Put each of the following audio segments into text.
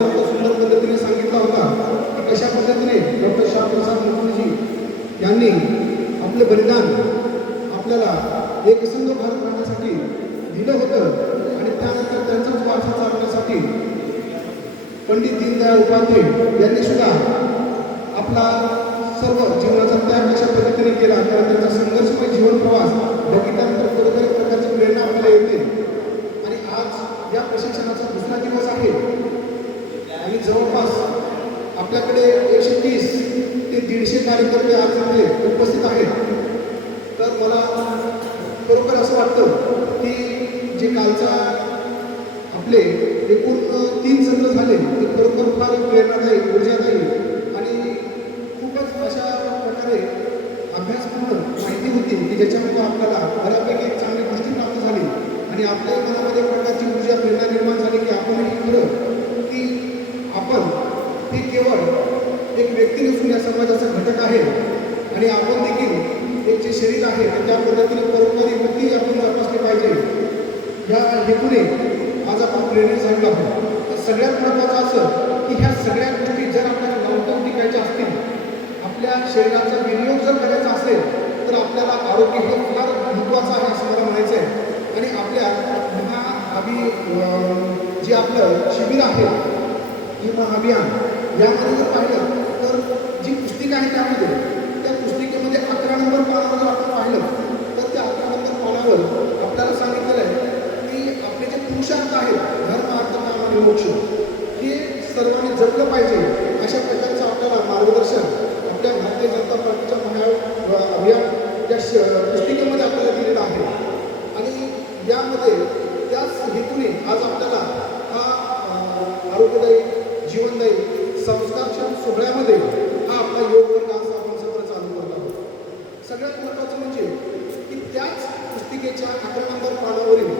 सुंदर पद्धतीने सांगितला होता की कशा पद्धतीने डॉक्टर श्यामप्रसाद मुखर्जी यांनी आपले बलिदान आपल्याला एकसंघ भारत राहण्यासाठी दिलं होतं आणि त्यानंतर त्यांचाच वारसा चालवण्यासाठी पंडित दीनदयाळ उपाध्याय यांनी सुद्धा आपला सर्व जीवनाचा त्याग कशा पद्धतीने केला, कारण त्यांचा संघर्षमय जीवन प्रवास बघितल्यानंतर खरोखर एक प्रकारची प्रेरणा आपल्याला येते. आणि आज या प्रशिक्षणाचा दुसरा दिवस आहे आणि जवळपास आपल्याकडे 130 ते 150 कार्यकर्ते आज इथे उपस्थित आहेत. तर मला खरोखर असं वाटतं की जे कालचा आपले एकूण 3 सत्र झाले ते खरोखर फार प्रेरणादायी, ऊर्जादायी आणि खूपच अशा प्रकारे अभ्यासपूर्ण माहिती होती की ज्याच्यामुळे आपल्याला बऱ्यापैकी एक चांगली गोष्टी प्राप्त झाली आणि आपल्या मनामध्ये एक प्रकारची ऊर्जा, प्रेरणा निर्माण झाली की आपणही खरं की आपण हे केवळ एक व्यक्ती नसून या समाजाचा घटक आहे आणि आपण देखील एक जे शरीर आहे त्या पद्धतीने परोपकारी वृत्ती आपण तपासली पाहिजे. या हेतूने आज आपण प्रेरित झालो आहोत. सगळ्यात महत्त्वाचं असं की ह्या सगळ्या गोष्टी जर आपल्याला लॉंगटर्म टिकायच्या असतील, आपल्या शरीराचा विनियोग जर करायचा असेल तर आपल्याला आरोग्य हे फार महत्त्वाचं आहे असं मला म्हणायचं आहे. आणि आपल्या जे आपलं शिबिर आहे किंवा अभियान यामध्ये जर पाहिलं तर जी पुस्तिका आहे त्यामध्ये त्या पुस्तिकेमध्ये 11 नंबर पानावर जर आपण पाहिलं तर त्या 11 नंबर पानावर आपल्याला सांगितलेलं आहे की आपले जे पुरुषार्थ आहेत धर्म, अर्थ, काम आणि मोक्ष हे सर्वांनी जपलं पाहिजे. अशा प्रकारचं आपल्याला मार्गदर्शन आपल्या भारतीय जनता पार्टीच्या अभियान या पुस्तिकेमध्ये आपल्याला दिलेलं आहे. आणि यामध्ये त्याच हेतूने आज आपल्याला हा आरोग्यदायी, जीवनदायी, संस्कारक्षम सोहळ्यामध्ये हा आपला योग वर्ग आज आपण सत्र चालू करत आहोत. सगळ्यात महत्त्वाचं म्हणजे की त्याच पुस्तिकेच्या 11 नंबर पानावरील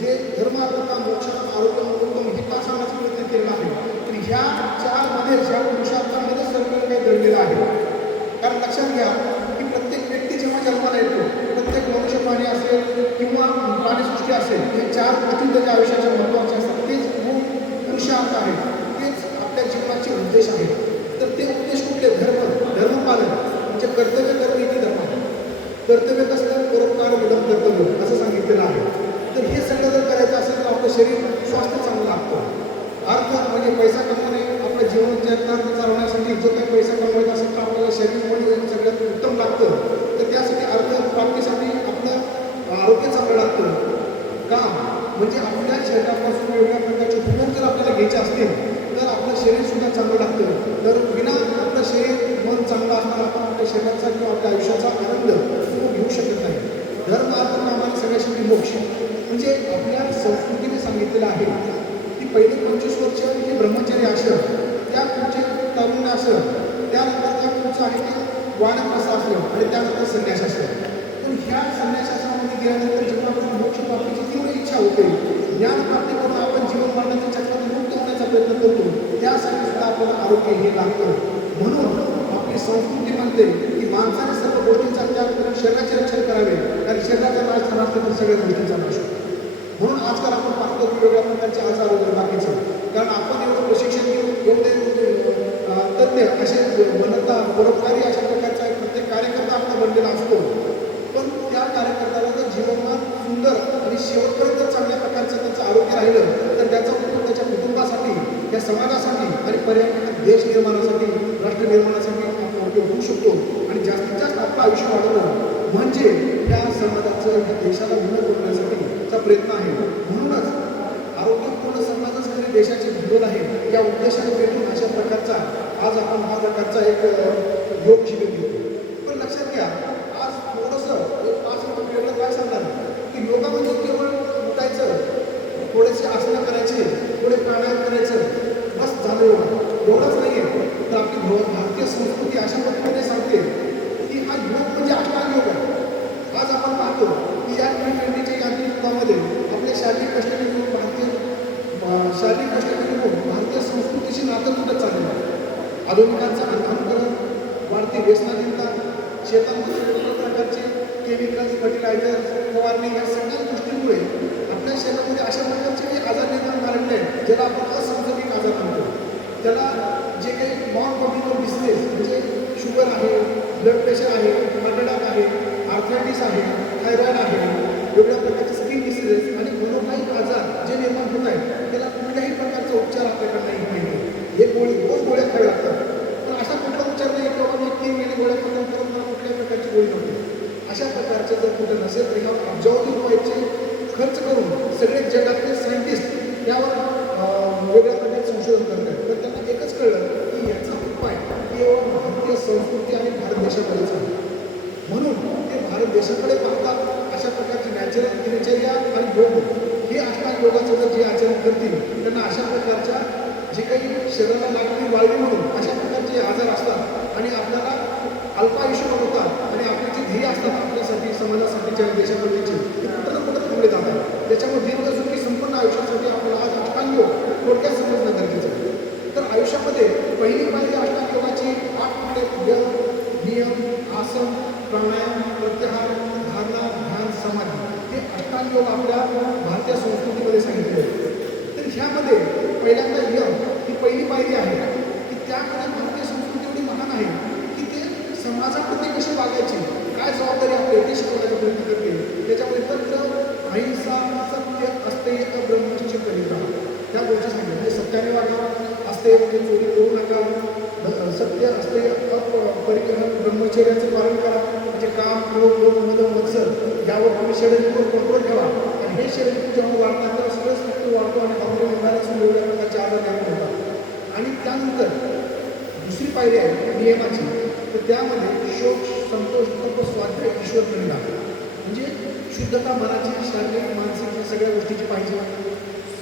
जे धर्म, अर्थ, काम, मोक्ष, आरोग्य, मनोरम हे का सांगण्याचा प्रयत्न केलेला आहे आणि ह्या 4मध्ये ह्या पुरुषार्थामध्ये सर्व काही दडलेलं आहे. कारण लक्षात घ्या की प्रत्येक व्यक्ती जेव्हा जन्माला येतो, प्रत्येक मनुष्य प्राणी असेल किंवा प्राणीसृष्टी असेल, हे 4 गोष्टी त्याच्या आयुष्याच्या महत्त्वाच्या असतात. तेच मूळ पुरुषार्थ आहे, तेच आपल्या जीवनाचे उद्देश आहेत. तर ते उद्देश कुठले? धर्मपालन म्हणजे कर्तव्य करणे की धर्म. कर्तव्य कसं? परोपकार विलंब कर्तव्य असं सांगितलेलं आहे. तर हे सगळं जर करायचं असेल तर आपलं शरीर स्वास्थ्य चांगलं लागतं. अर्थ म्हणजे पैसा कमवणे, आपल्या जीवन चरितार्थ चालवण्यासाठी जो काही पैसा कमवायचा असेल तर आपल्याला शरीर म्हणजे सगळ्यात उत्तम लागतं. तर त्यासाठी अर्थ प्राप्तीसाठी आपलं आरोग्य चांगलं लागतं. काम म्हणजे आपल्या शरीरापासून वेगळ्या प्रकारचे उपयोग जर आपल्याला घ्यायचे असतील तर आपलं शरीरसुद्धा चांगलं लागतं. तर विना आपलं शरीर, मन चांगलं असताना आपण आपल्या शरीराचा किंवा आपल्या आयुष्याचा आनंद घेऊ शकत नाही. धर्म, अर्थ, काम आणि सगळ्यासाठी मोक्ष म्हणजे आपल्या संस्कृतीने सांगितलेलं आहे की पहिले 25 वर्ष हे ब्रह्मचर्य आश्रम, त्या पुढचे तरुण आश्रम, त्यानंतर त्या पुढचं आहे ते वानप्रस्थ आश्रम आणि त्यानंतर संन्यास आश्रम. पण ह्या संन्यास आश्रमामध्ये गेल्यानंतर जेव्हा आपण मोक्ष प्राप्तीची तीव्र इच्छा होते, ज्ञान प्राप्ती करून आपण जीवन मरणाच्या चक्रातून मुक्त होण्याचा प्रयत्न करतो, त्यासाठी सुद्धा आपल्याला आरोग्य हे लागतं. म्हणून आपली संस्कृती म्हणते की माणसाने सर्व गोष्टींचा त्याग करून शरीराचे रक्षण करावे, कारण शरीराचा नाश झाला असता तर सगळ्या गोष्टींचा नाश होतो. म्हणून आजकाल आपण पाहतो की वेगवेगळ्या प्रकारचे आजार वगैरे बाकीचे, कारण आपण एवढं प्रशिक्षण घेऊन एवढे तज्ञ असे मनता परोपकारी अशा प्रकारचा प्रत्येक कार्यकर्ता आपला बनलेला असतो. पण त्या कार्यकर्त्याला जर जीवनमान सुंदर आणि शेवटपर्यंत चांगल्या प्रकारचं त्याचं आरोग्य राहिलं तर त्याचा उपयोग त्याच्या कुटुंबासाठी, त्या समाजासाठी आणि पर्यावरणात देश निर्माणासाठी, राष्ट्र निर्माणासाठी आपण उपयोग होऊ शकतो. आणि जास्तीत जास्त आपलं आयुष्य वाढवणं म्हणजे त्या समाजाचं, त्या देशाला उन्नत बनवण्यासाठीचा प्रयत्न आहे. म्हणूनच आरोग्यपूर्ण समाजच खरी देशाची भूगोल आहे. या उद्देशाने भेटून अशा प्रकारचा आज आपण हा प्रकारचा एक योग शिबिर घेतो. पण लक्षात घ्या, आज थोडंसं एक 5 मिनिट वेगळं काय सांगणार की योगा म्हणजे केवळ उठायचं, थोडेसे आसनं करायचे, थोडे प्राणायाम करायचं, बस झालं योगा, एवढंच नाही आहे. तर आपली भारतीय संस्कृती अशा पद्धतीने सांगते की हा योग म्हणजे अष्टांग योग आहे. आज आपण पाहतो की या T20च्या यांत्रिक युगामध्ये आपले शारीरिक कष्टाने भारतीय संस्कृतीशी नातं कुठं चाललेलं आहे. आधुनिकांचा अंधानुकरण, वाढती व्यसनाधीनता, शेतांमध्ये वेगवेगळ्या प्रकारचे केमिकल्स, फर्टिलायझर्स, फवारणी या सगळ्या गोष्टींमुळे आपल्या शरीरामध्ये अशा प्रकारचे काही आजार निर्माण झालेले आहेत ज्याला आपण असंसर्गिक आजार म्हणतो. त्याला जे काही नॉन कॉम्प्लिकेबल डिसीजेस म्हणजे शुगर आहे, ब्लड प्रेशर आहे, हार्ट अटॅक आहे, आर्थरायटिस आहे, थायरॉइड आहे, वेगवेगळ्या प्रकारचे स्किन डिसीजेस आणि मनोकायिक आजार जे निर्माण होत आहेत त्याला कुठल्याही प्रकारचा उपचार आपल्याकडे नाही पाहिजे. हे रोज गोळ्या खावे लागतात. पण असा कुठला उपचार नाही की बाबा मी 3 महिने गोळ्या खाऊन परत मला कुठल्याही प्रकारची गोळी नव्हती. अशा प्रकारचं जर कुठं नसेल तर ह्यावर अब्जावधी रुपयाचे खर्च करून सगळे जगातले सायंटिस्ट यावर वेगळ्या प्रकारे संशोधन करत आहेत. तर त्यांना एकच कळलं की याचा उपाय केवळ भारतीय संस्कृती आणि भारत देशामध्येच आहे. म्हणून ते भारत देशाकडे पाहतात. अशा प्रकारची नॅचरल दिनचर्या आणि योग हे अष्टांग योगाचं जर जे आचरण करतील त्यांना अशा प्रकारच्या जे काही शरीराला लागणारी वाळवी म्हणून अशा प्रकारचे आजार असतात आणि आपल्याला अल्पायुष्य बनवतात आणि आपली जी ध्येय असतात आपल्यासाठी समाजासाठीच्या देशाबद्दलची ते कुठं ना कुठं पुढे जातात. त्याच्यामुळे दीर्घसुखी संपन्न आयुष्यासाठी आपल्याला आज अष्टांग योग थोडक्यात समजणं गरजेचं आहे. तर आयुष्यामध्ये पहिली पायरी अष्टांग योगाची 8 तुकडे नियम, आसन, प्राणायाम, प्रत्याहार, धारणा, ध्यान, समाधी हे अष्टांग योग आपल्या भारतीय संस्कृतीमध्ये सांगितले आहे. तर ह्यामध्ये पहिल्यांदा यम ही पहिली पायरी आहे की त्यामध्ये भारतीय संस्कृती एवढी महान आहे की ते समाजाप्रती कशी वागायची, काय जबाबदारी आपली ते शिकवण्याचा प्रयत्न करते. त्याच्यामध्ये तत्र अहिंसा, सत्य, अस्तेय, ब्रह्मचर्य करिता ह्या गोष्टी सांगितल्या. म्हणजे सत्याने वागा, अस्तेय म्हणजे चोरी करू नका, सत्य अस्तेय परिग्रह, ब्रह्मचर्याचं पालन करा म्हणजे काम, क्रोध, लोभ, मद, मत्सर यावर तुम्ही षडयंत्र कंट्रोल ठेवा. आणि हे षडयंत्र जेव्हा वाढतात तेव्हा सगळंच रक्त वाढतो आणि हॉर्मोन इम्बॅलन्स वेगवेगळ्या प्रकारचे आजार निर्माण होतात. आणि त्यानंतर दुसरी पायरी आहे नियमाची. तर त्यामध्ये शोक, संतोष, तप, स्वाध्याय, ईश्वर परिणाम म्हणजे शुद्धता मनाची, शारीरिक, मानसिक या सगळ्या गोष्टीची पाहिजे.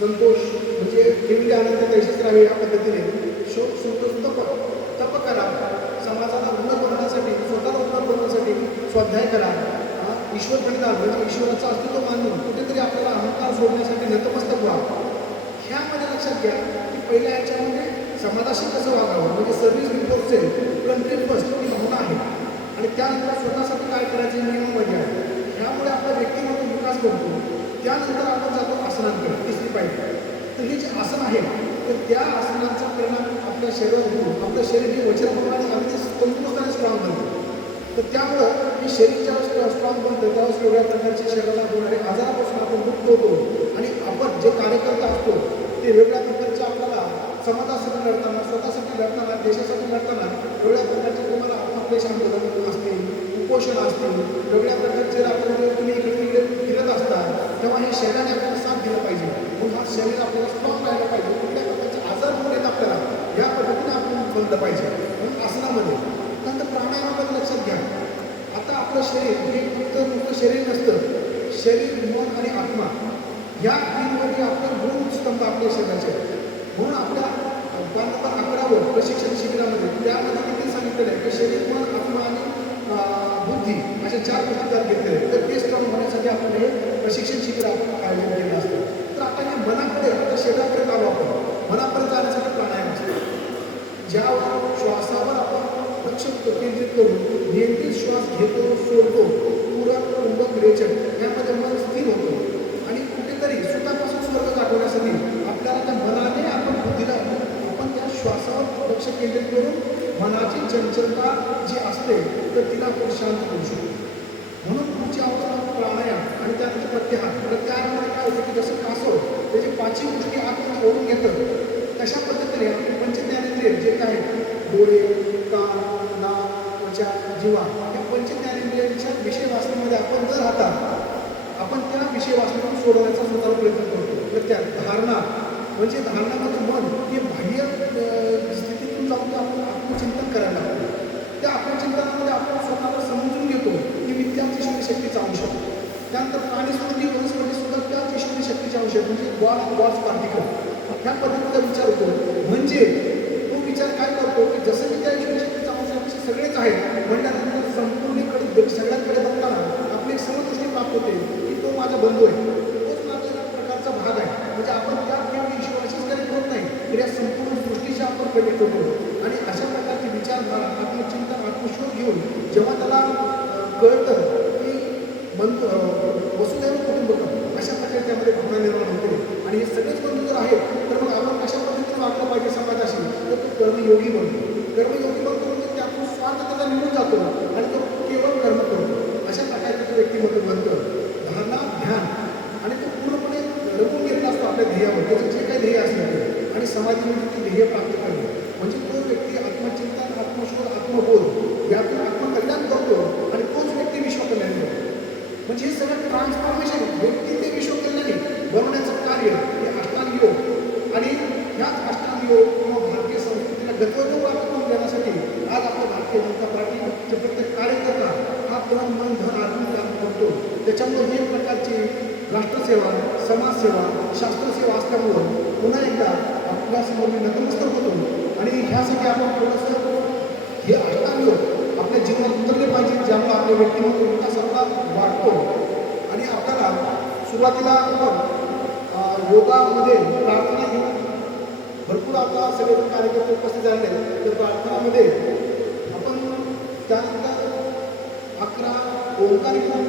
संतोष म्हणजे केवढे आनंद तैसेच राहावे या पद्धतीने. शोक, संतोष, तप करा समाजाला उन्नत बनवण्यासाठी, स्वतःला उन्नत बनवण्यासाठी. स्वाध्याय करा, ईश्वर परिणाम म्हणजे ईश्वराचं अस्तित्व मानून कुठेतरी आपल्याला अहंकार सोडण्यासाठी नतमस्तक व्हा. ह्यामध्ये लक्षात घ्या की पहिल्या ह्याच्यामध्ये समाजाशी कसं वागावं म्हणजे service before self, country first ही भावना आहे. आणि त्यानंतर स्वतःसाठी काय करायचे नियमामध्ये आहे. ह्यामुळे आपला व्यक्तिमत्व विकास बनतो. त्यानंतर आपण जातो आसनांकडे, तिसरी पायरी. तर हे जे आसन आहे तर त्या आसनांचा परिणाम आपल्या शरीरावर होऊन आपलं शरीर हे वज्रप्रमाणे आणि अगदी तंदुरुस्त आणि स्ट्रॉंग बनतं. तर त्यामुळं हे शरीर ज्यावेळेस स्ट्रॉंग बनतं त्यावेळेस वेगळ्या प्रकारचे शरीराला होणारे आजारापासून आपण मुक्त होतो. आणि आपण जे कार्यकर्ता असतो ते वेगळ्या प्रकारचे आपल्याला समाजासाठी लढताना, स्वतःसाठी लढताना, देशासाठी लढताना वेगळ्या प्रकारचे तुम्हाला आत्मक्लेश आंदोलन असतील, उपोषण असतील, वेगळ्या प्रकारचे आपण तुम्ही इकडे तिकडे फिरत असतात तेव्हा हे शरीराने आपल्याला साथ दिलं पाहिजे. म्हणून हा शरीर आपल्याला स्ट्रॉंग राहायला पाहिजे. कुठल्या प्रकारचे आजार होऊ नयेत आपल्याला या पद्धतीने आपण बनलं पाहिजे. म्हणून आसनामध्ये त्यानंतर प्राणायामामध्ये लक्षात घ्या. आता आपलं शरीर हे फक्त नुसतं शरीर नसतं. शरीर, मन आणि आत्मा या तीनमध्ये आपलं मूळ स्तंभ आपल्या शरीराचे. म्हणून आपल्या नंबर 11वर प्रशिक्षण शिबिरामध्ये त्यामध्ये देखील सांगितलेलं आहे की शरीर, मन, आत्मा आणि बुद्धी अशा 4 गोष्टी त्यात घेतलेल्या आहेत. तर ते स्ट्रॉंग होण्यासाठी आपण हे प्रशिक्षण शिबिर आपण आयोजन केलं असतं. तर आता हे मनाकडे आता शरीराकडे आलो आपण. मनाकडे जाण्यासाठी प्राणायाम असतो. ज्यावर श्वासावर आपण लक्ष केंद्रित करून नियंत्रित श्वास घेतो, सोडतो, पूरक, कुंभक, रेचक यामध्ये मन स्थिर होतो. आणि कुठेतरी सुखापासून स्वर्ग गाठवण्यासाठी आपल्याला त्या मनाने आपण बुद्धीला आपण त्या श्वासावर लक्ष केंद्रित करून मनाची चंचलता जी असते तर तिला आपण शांत करू शकतो. म्हणून पुढची अवस्था प्राणायाम आणि त्यानंतर प्रत्याहार. प्रत्याहारामध्ये काय होतं की जसं कासव त्याची 5 गोष्टी आतमध्ये ओढून घेतं तशा पद्धतीने आपले पंचज्ञानेंद्रिय जे काय डोळे, कान, नाक, त्वचा, जिव्हा या पंचज्ञानेंद्रियांच्या विषय वाचण्यामध्ये आपण जर राहतात आपण त्या विषय वाचनातून सोडवण्याचा स्वतःला प्रयत्न करतो. तर त्या धारणा म्हणजे धारणामध्ये मन हे बाह्य स्थितीतून जाऊन आपण आत्मचिंतन करायला लागतो. त्या आत्मचिंतनामध्ये आपण स्वतःला समजून घेतो की मी त्याच ईश्वरी शक्तीचा अंश आहे. त्यानंतर प्राणीसृष्टी, वनस्पती सुद्धा त्याच ईश्वरी शक्तीचे अंश आहे. म्हणजे गॉड्स पार्टिकल ह्या पद्धतीचा विचार होतो. म्हणजे तो विचार काय करतो की जसं मी त्या ईश्वरी शक्तीचा अंश आहे सगळेच आहेत म्हणल्यानंतर संपूर्णकडे सगळ्यांकडे बघताना आपली एक समदृष्टी प्राप्त होते की तो माझा बंधू आहे, तोच माझ्या प्रकारचा भाग आहे. म्हणजे आपण त्या केवळ ईश्वराशीच कनेक्ट होत नाही तर या संपूर्ण सृष्टीशी आपण कनेक्ट होतो. आणि अशा प्रकारचे विचारधारा, आत्मचिंतन, आत्मशोध घेऊन जेव्हा त्याला कळतं की वसुदैव कुटुंबकम अशा प्रकारे त्यामध्ये भावना निर्माण होते. आणि हे सगळेच बंधू जर आहेत तर मग आपण कशा पद्धतीने वागलं पाहिजे समाजाशी तर कर्मयोगी बनतो. कर्मयोगी बनतो म्हणजे त्यातून स्वार्थ त्याचा निघून जातो आणि तो केवळ कर्म करतो. अशा प्रकारचं तो व्यक्तिमत्व बनतं. धारणा ध्यान आणि तो पूर्णपणे रमून गेलेला असतो आपल्या ध्येयावर, त्याचं जे काही ध्येय असेल ते, आणि समाधीमध्ये ते ध्येय प्राप्त करणे म्हणजे तो व्यक्ती आत्मचिंतन, आत्मशोध, आत्मबोध यातून आत्मकल्याण करतो आणि तोच व्यक्ती विश्वकल्याण करतो. म्हणजे हे सगळं ट्रान्सफॉर्मेशन व्यक्ती ते विश्वकल्याणी बनवण्याचं कार्य हे अष्टांग योग, आणि ह्याच अष्टांग योग किंवा भारतीय संस्कृतीला गतवैभव प्राप्त करून देण्यासाठी आज आपल्या भारतीय जनता पार्टीचे प्रत्येक कार्यकर्ता हा तन मन धन अर्पण काम करतो. त्याच्यामुळे एक प्रकारची राष्ट्रसेवा, समाजसेवा, शास्त्रसेवा असल्यामुळं पुन्हा एकदा आपल्यासमोर मी नतमस्तक होतो. आणि ह्यासाठी आपण थोडंसं हे अष्टांग योग आपल्या जीवनात उतरले पाहिजे, ज्यामुळे आपले व्यक्तिमत्व विकासाला वाढतो. आणि आपल्याला सुरुवातीला आपण योगामध्ये प्रार्थना घेऊन भरपूर आपला सगळे कार्यकर्ते उपस्थित झाले, तर प्रार्थनामध्ये आपण त्यानंतर 11 ओंकार घेऊ,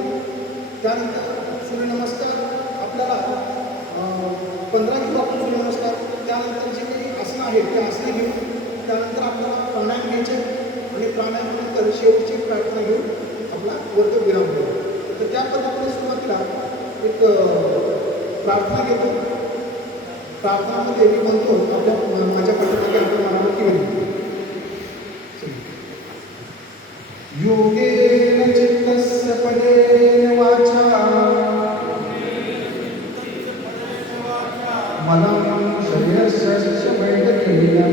त्यानंतर सूर्यनमस्कार आपल्याला 15 घेऊ आपण सूर्यनमस्कार, त्यानंतर जे काही आसनं आहेत ते आसनं घेऊ, त्यानंतर आपल्याला प्राणायाम घ्यायचे आणि प्राणायामानंतर शेवटची प्रार्थना घेऊन आपला वर्ग विराम घेऊ. तर त्या पद्धतीने सुरुवातीला एक प्रार्थना घेतो. प्रार्थनामध्ये मी म्हणतो आपल्या माझ्या पद्धतीने आपण मनावरती घेतो. योगेन चित्तस्य पदेन वाचा मलं शरीरस्य वैदकेयं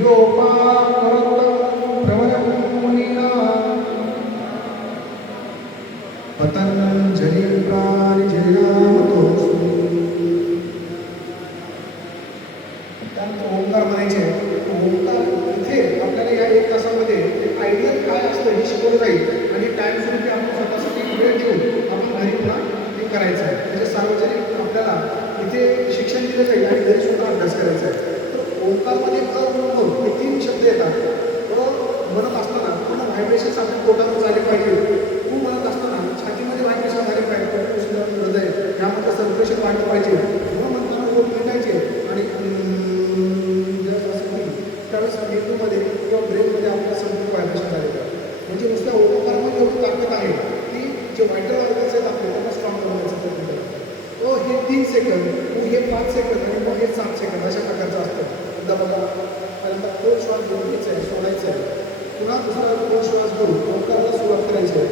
योपाकरोतं प्रवरं मुनिना पतंजलि प्राणिजयामतोऽस्मि. त्यानंतर ओंकार म्हणायचे. ओंकार इथे आपल्याला या 1 तासामध्ये आयडियल काय असतं हे शिकवलं जाईल आणि टाईम स्वरूपी आपण स्वतःसाठी वेळ देऊन आपण घरी पुन्हा हे करायचं आहे. म्हणजे सार्वजनिक आपल्याला इथे शिक्षण दिलं जाईल आणि घरी स्वतः अभ्यास करायचा आहे. तर ओंकारमध्ये हे 3 शब्द येतात. म्हणत असताना पूर्ण व्हायब्रेशन्स आपल्या पोटावर झाले पाहिजे. म्हणत असताना छातीमध्ये व्हायब्रेशन झाले पाहिजे, हृदय यामध्ये सर्क्युलेशन वाढलं पाहिजे. म्हणताना ओम भेटायचे आणि त्यावेळेस मेंदूमध्ये किंवा ब्रेनमध्ये आपल्याला संपूर्ण व्हायब्रेशन झाले पाहिजे. म्हणजे नुसत्या ओंकारमध्ये एवढी ताकद आहे की जे व्हायटल ऑर्गन्स आहेत आपले त्यांना स्ट्रॉंग बनवण्याचा प्रयत्न करतात. तो हे 3 सेकंद, हे 5 सेकंद आणि मग हे 7 सेकंद अशा प्रकारचं असतं. एकदा बघा, पहिल्यांदा 2 श्वास घेऊन घ्यायचा आहे, सोडायचं आहे, पुन्हा दुसरा 2 श्वास घेऊन ओंकारला सुरुवात करायची आहे.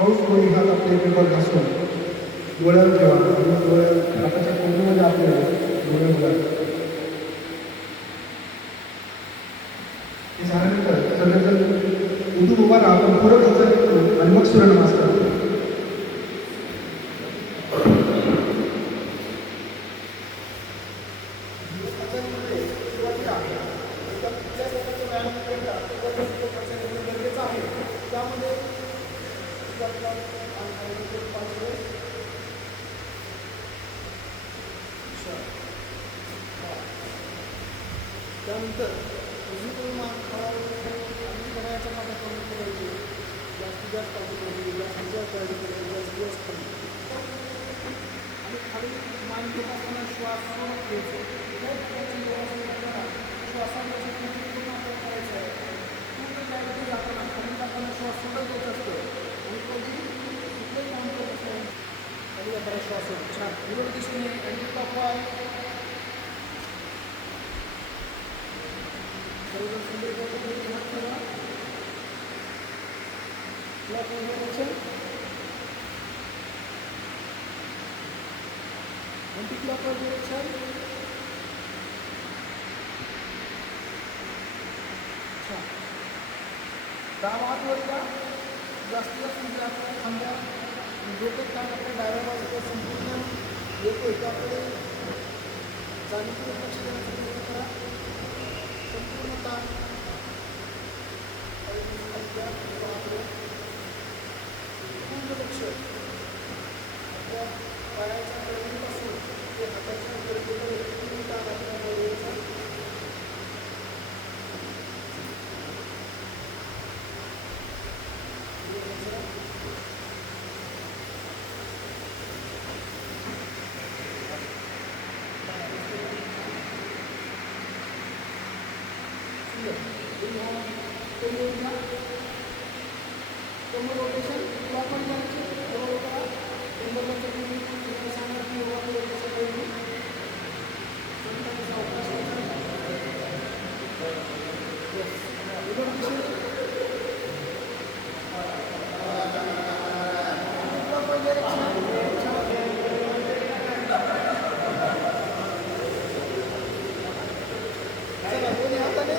हळूच दोन्ही हात आपले पेपर घासून डोळ्यावर ठेवा आणि डोळ्या हाताच्या कोंबडीमध्ये आपले डोळे उघडा. हे झाल्यानंतर सगळेजण उठून उभा राहा, आपण पूरक हालचाली करू आणि मग सूर्यनमस्कार. त्यानंतर उजवीकडून मान खाली बनायच्या मागे कमी करायची, जास्तीत जास्त करायची, जास्तीत जास्त करायची, जास्तीत जास्त करायची आणि खाली मान घेत असताना श्वास सोडत घ्यायचे. श्वासामध्ये पूर्ण आपल्याला करायचं आहे. पूर्ण त्यामध्ये जाताना खाली जाताना श्वास सोडत घ्यायचा असतो आणि कधी कुठलंही काम करत असतो खाली जाताना श्वास सोडत. छान. विरोधी दिशेने अँटी क्लॉकवाईज anti-clockwise direction. अच्छा. डावा हात वर का जास्तीत जास्त म्हणजे आपल्या खांद्या डोकं ताण आपल्या डाव्या बाजूला संपूर्ण येतो त्याकडे जाणीवपूर्वक लक्ष देण्याचा प्रयत्न करा. संपूर्ण ताण पूर्ण लक्ष आपल्या पायाच्या गळतीपासून ते हाताच्या गळतीपर्यंत पूर्ण ताण आपल्या बरोबरचा कमर रोटेशन क्लॉकवाईज करायचे. बरोबर करा. कंबरला तुम्ही सांगा की योगा कसं करू. अवकाश दोन्ही हाताने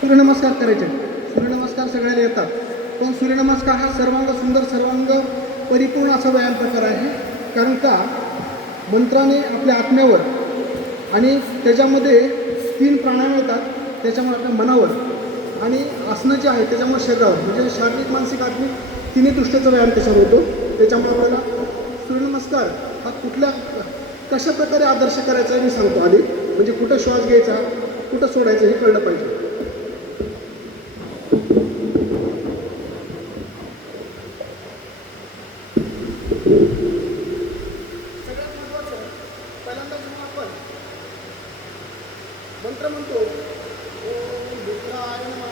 सूर्यनमस्कार करायचे. सूर्यनमस्कार सगळ्याला येतात, पण सूर्यनमस्कार हा सर्वांग सुंदर सर्वांग परिपूर्ण असा व्यायाम प्रकार आहे. कारण का मंत्राने आपल्या आत्म्यावर आणि त्याच्यामध्ये 3 प्राणायाम येतात, त्याच्यामुळे आपल्या मनावर आणि आसनं जे आहे त्याच्यामुळे शरीरावर म्हणजे शारीरिक मानसिक आत्मिक तिन्ही दृष्ट्याचा व्यायाम त्याच्यावर होतो. त्याच्यामुळे आपल्याला सूर्यनमस्कार हा कुठल्या कशा प्रकारे आदर्श करायचा आहे मी सांगतो आधी. म्हणजे कुठं श्वास घ्यायचा कुठं सोडायचं हे कळलं पाहिजे. सगळ्यात महत्त्वाचं पहिल्यांदा जेव्हा आपण मंत्र म्हणतो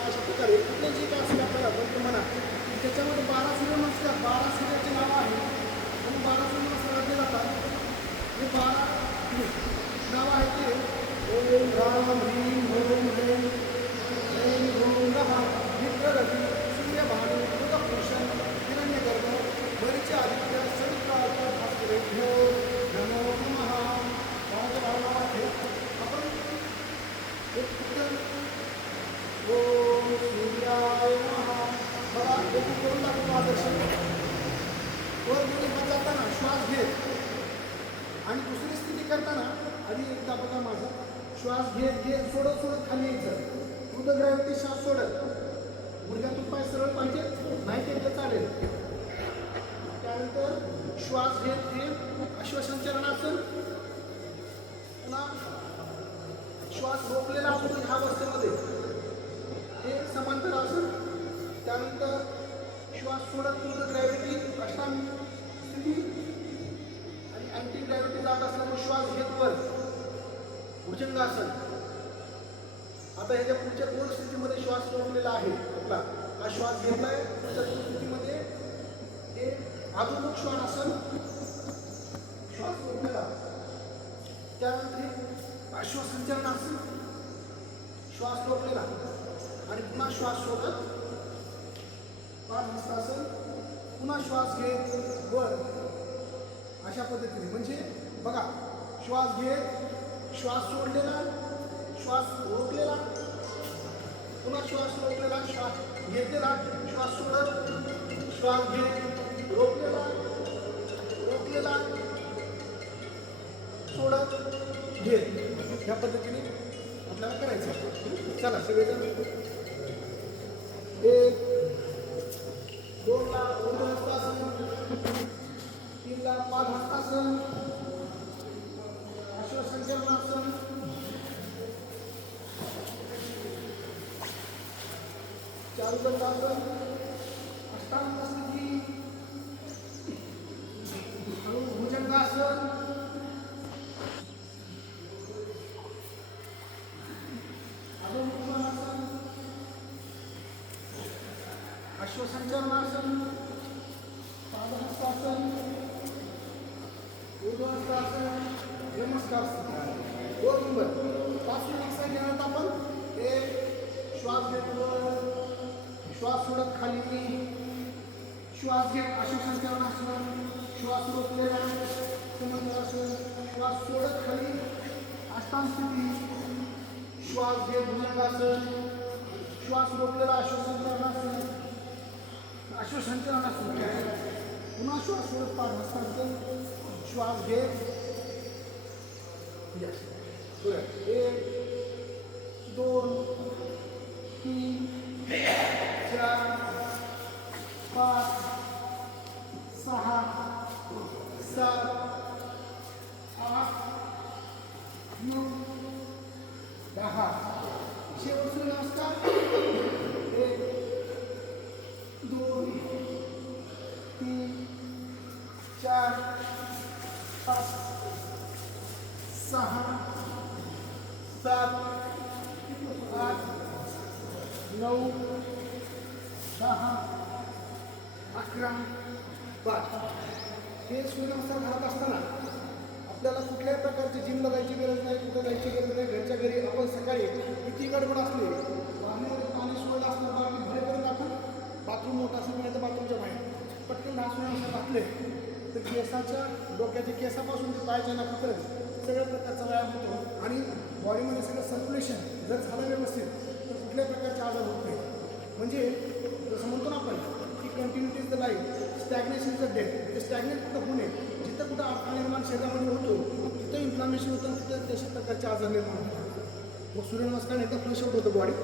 अशा प्रकारे कुठले जे काय असेल आपल्याला मंत्र म्हणा त्याच्यामध्ये 12 सूर्यनमस्कार 12 सूर्याचे नाव आहे आणि 12 सूर्यनमस्कार दिले जातात. हे 12 नाव आहे ते श्वास घेत घेत सोडत सोडत खाली यायचं. टू द ग्रॅव्हिटी श्वास सोडत. गुडघ्यातून पाय सरळ पाहिजे नाही ते चालेल. त्यानंतर श्वास घेत घेत अश्वसंचलनासन. पुन्हा श्वास रोखलेला असतो ह्या अवस्थेमध्ये हे समांतर आसन. त्यानंतर श्वास सोडत टू द ग्रॅव्हिटी अष्टांग स्थिती आणि अँटी ग्रॅव्हिटी जात असल्यामुळे श्वास घेत वर भुजंगासन. आता ह्याच्या पुढच्या दोन स्थितीमध्ये श्वास रोखलेला आहे आपला. हा श्वास घेतलाय पुढच्या दोन स्थितीमध्ये हे अधोमुख श्वासासन श्वास रोखलेला. त्यानंतर अश्वसंचलनासन श्वास रोखलेला आणि पुन्हा श्वास सोडत पादहस्तासन. पुन्हा श्वास घेत वर अशा पद्धतीने. म्हणजे बघा श्वास घेत श्वास सोडलेला श्वास रोखलेला पुन्हा श्वास रोखलेला श्वास घेतलेला श्वास सोडत श्वास घेत रोखलेला रोखलेला सोडत घेत ह्या पद्धतीने आपल्याला करायचं. चला सगळेजण 1 2 ला ऊर्ध्वहस्तासन, 3 ला पादहस्तासन, अश्वसंचलनासन, 4 दंडासन, अष्टांग स्थिती, भुजंगासन, अश्वसंचलनासन, पादहस्तासन, ऊर्ध्वहस्तासन, यमहस्तासन. 2 नंबर 5 मिनिट घेण्यात आपण 1 श्वास घेत श्वास सोडत खाली, श्वास घेत अश्वसंचलनासन, श्वास रोखलेला समांतरासन, श्वास सोडत खाली अष्टांग स्थिती, श्वास घेत भुजंगासन, श्वास रोखलेला अश्वसंचलनासन, अश्वसंचलनासन पुन्हा श्वास सोडत पादहस्तासन, श्वास घेत 1 2 3 4 5 6 7 8 9 10. शेवट सूर्यनमस्कार 1 2 3 4 5 6 7 8 9 10 11 12. हे सूर्यनमस्कार घालत असताना आपल्याला कुठल्याही प्रकारची जिमला जायची गरज नाही, कुठं जायची गरज नाही. घरच्या घरी आपण सकाळी किती गडबड असली बाहेर पाणी सोडलं असलं बाकी भरेपर्यंत आपण बाथरूम मोठं असं मिळतं बाथरूमच्या बाहेर पटकन 10 सूर्यनमस्कार घातले तर केसाच्या डोक्याच्या केसापासून ते पायाच्या नाकापर्यंत सगळ्या प्रकारचा व्यायाम होतो आणि बॉडीमध्ये सगळं सर्क्युलेशन जर झालं व्यवस्थित तर कुठल्याही प्रकारचे आजार होत नाही. म्हणजे जसं म्हणतो ना आपण की continuity is the life, stagnation is the death. ते स्टॅग्नेट कुठं होणे जिथं कुठं अडथळा निर्माण शरीरामध्ये होतो तिथं इन्फ्लामेशन होतं, तिथं तशा प्रकारचे आजार निर्माण होतात. मग सूर्यनमस्कार एकदम फ्रेश आउट होतं बॉडी.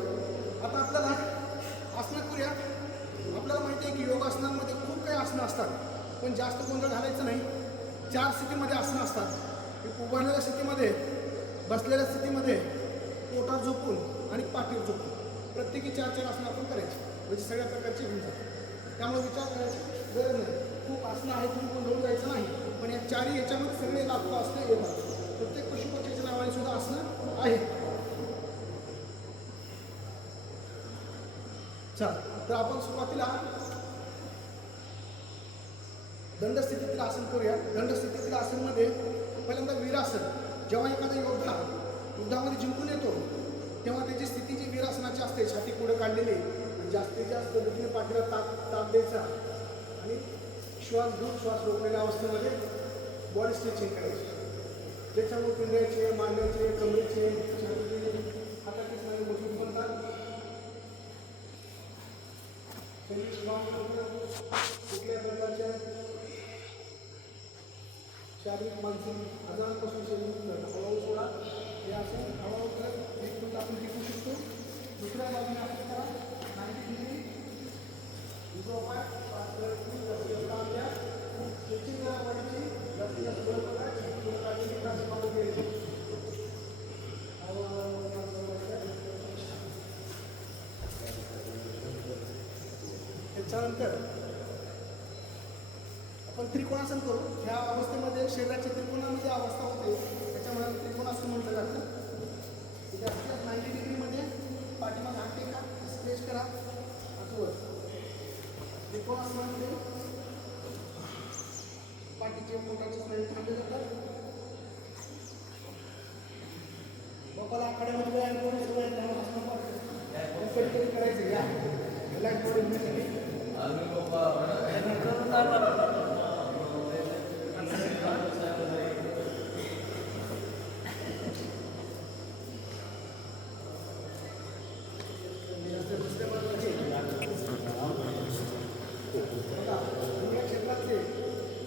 आता आपल्याला आसनं करूया. आपल्याला माहिती आहे की योगासनांमध्ये खूप काही आसनं असतात पण जास्त गोंधळ घालायचं नाही. 4 स्थितीमध्ये आसनं असतात. उभारलेल्या स्थितीमध्ये, बसलेल्या स्थितीमध्ये, पोटात झोपून आणि पाठीवर झोपून प्रत्येकी 4 आसनं आपण करायची म्हणजे सगळ्या प्रकारचे होऊन जातात. त्यामुळे विचार करायची गरज नाही. खूप आसनं आहेत तुम्ही गोंधळून जायचं नाही. पण या 4 याच्यामध्ये सगळे लागू आसनं येतात. प्रत्येक पशुपक्षीच्या नावाने सुद्धा आसनं आहेत. चल तर आपण सुरुवातीला दंडस्थितीतील आसन करूया. दंडस्थितीतील आसनमध्ये पहिल्यांदा वीरासन. जेव्हा एखादा योद्धा युद्धामध्ये जिंकून येतो तेव्हा त्याची स्थिती जी वीरासनाची असते, छाती पुढे काढलेली, जास्तीत जास्त पद्धतीने पाठीला ताप द्यायचा आणि श्वास घेऊन श्वास रोखलेल्या अवस्थेमध्ये बॉडी स्ट्रेचिंग करायची. ज्याच्यामुळे पिंड्याचे, मांड्याचे, कमरेचे, छातीचे, हाताचे स्नायू मजबूत बनतात. कुठल्या प्रकारच्या शारीरिक मानसिक आजारांपासून शरीर हळूहळू सोडा. हे असं हळूहळू करत 1 मिनिट आपण टिकू शकतो. दुसऱ्या बाजूने आपण करा 90 डिग्री उजवा पाय जास्तीत जास्त आपल्या स्ट्रेचिंग करायची. जास्तीत जास्त बरं बघा त्याच्यानंतर आपण त्रिकोणासन करू. ह्या अवस्थेमध्ये शरीराची त्रिकोणामध्ये अवस्था होते, त्याच्यामुळे त्रिकोणासन म्हटलं जातं. जास्तीत जास्त 90 डिग्रीमध्ये पाठीमाग हात टेका, स्ट्रेच करा हातवर. त्रिकोणासनामध्ये पाठीचे पोटाचे स्नायू थांबले जातात. बापाला आखाड्यामध्ये व्यायाम करून सगळं कधीतरी करायचं या लाईफ वाढवण्यासाठी.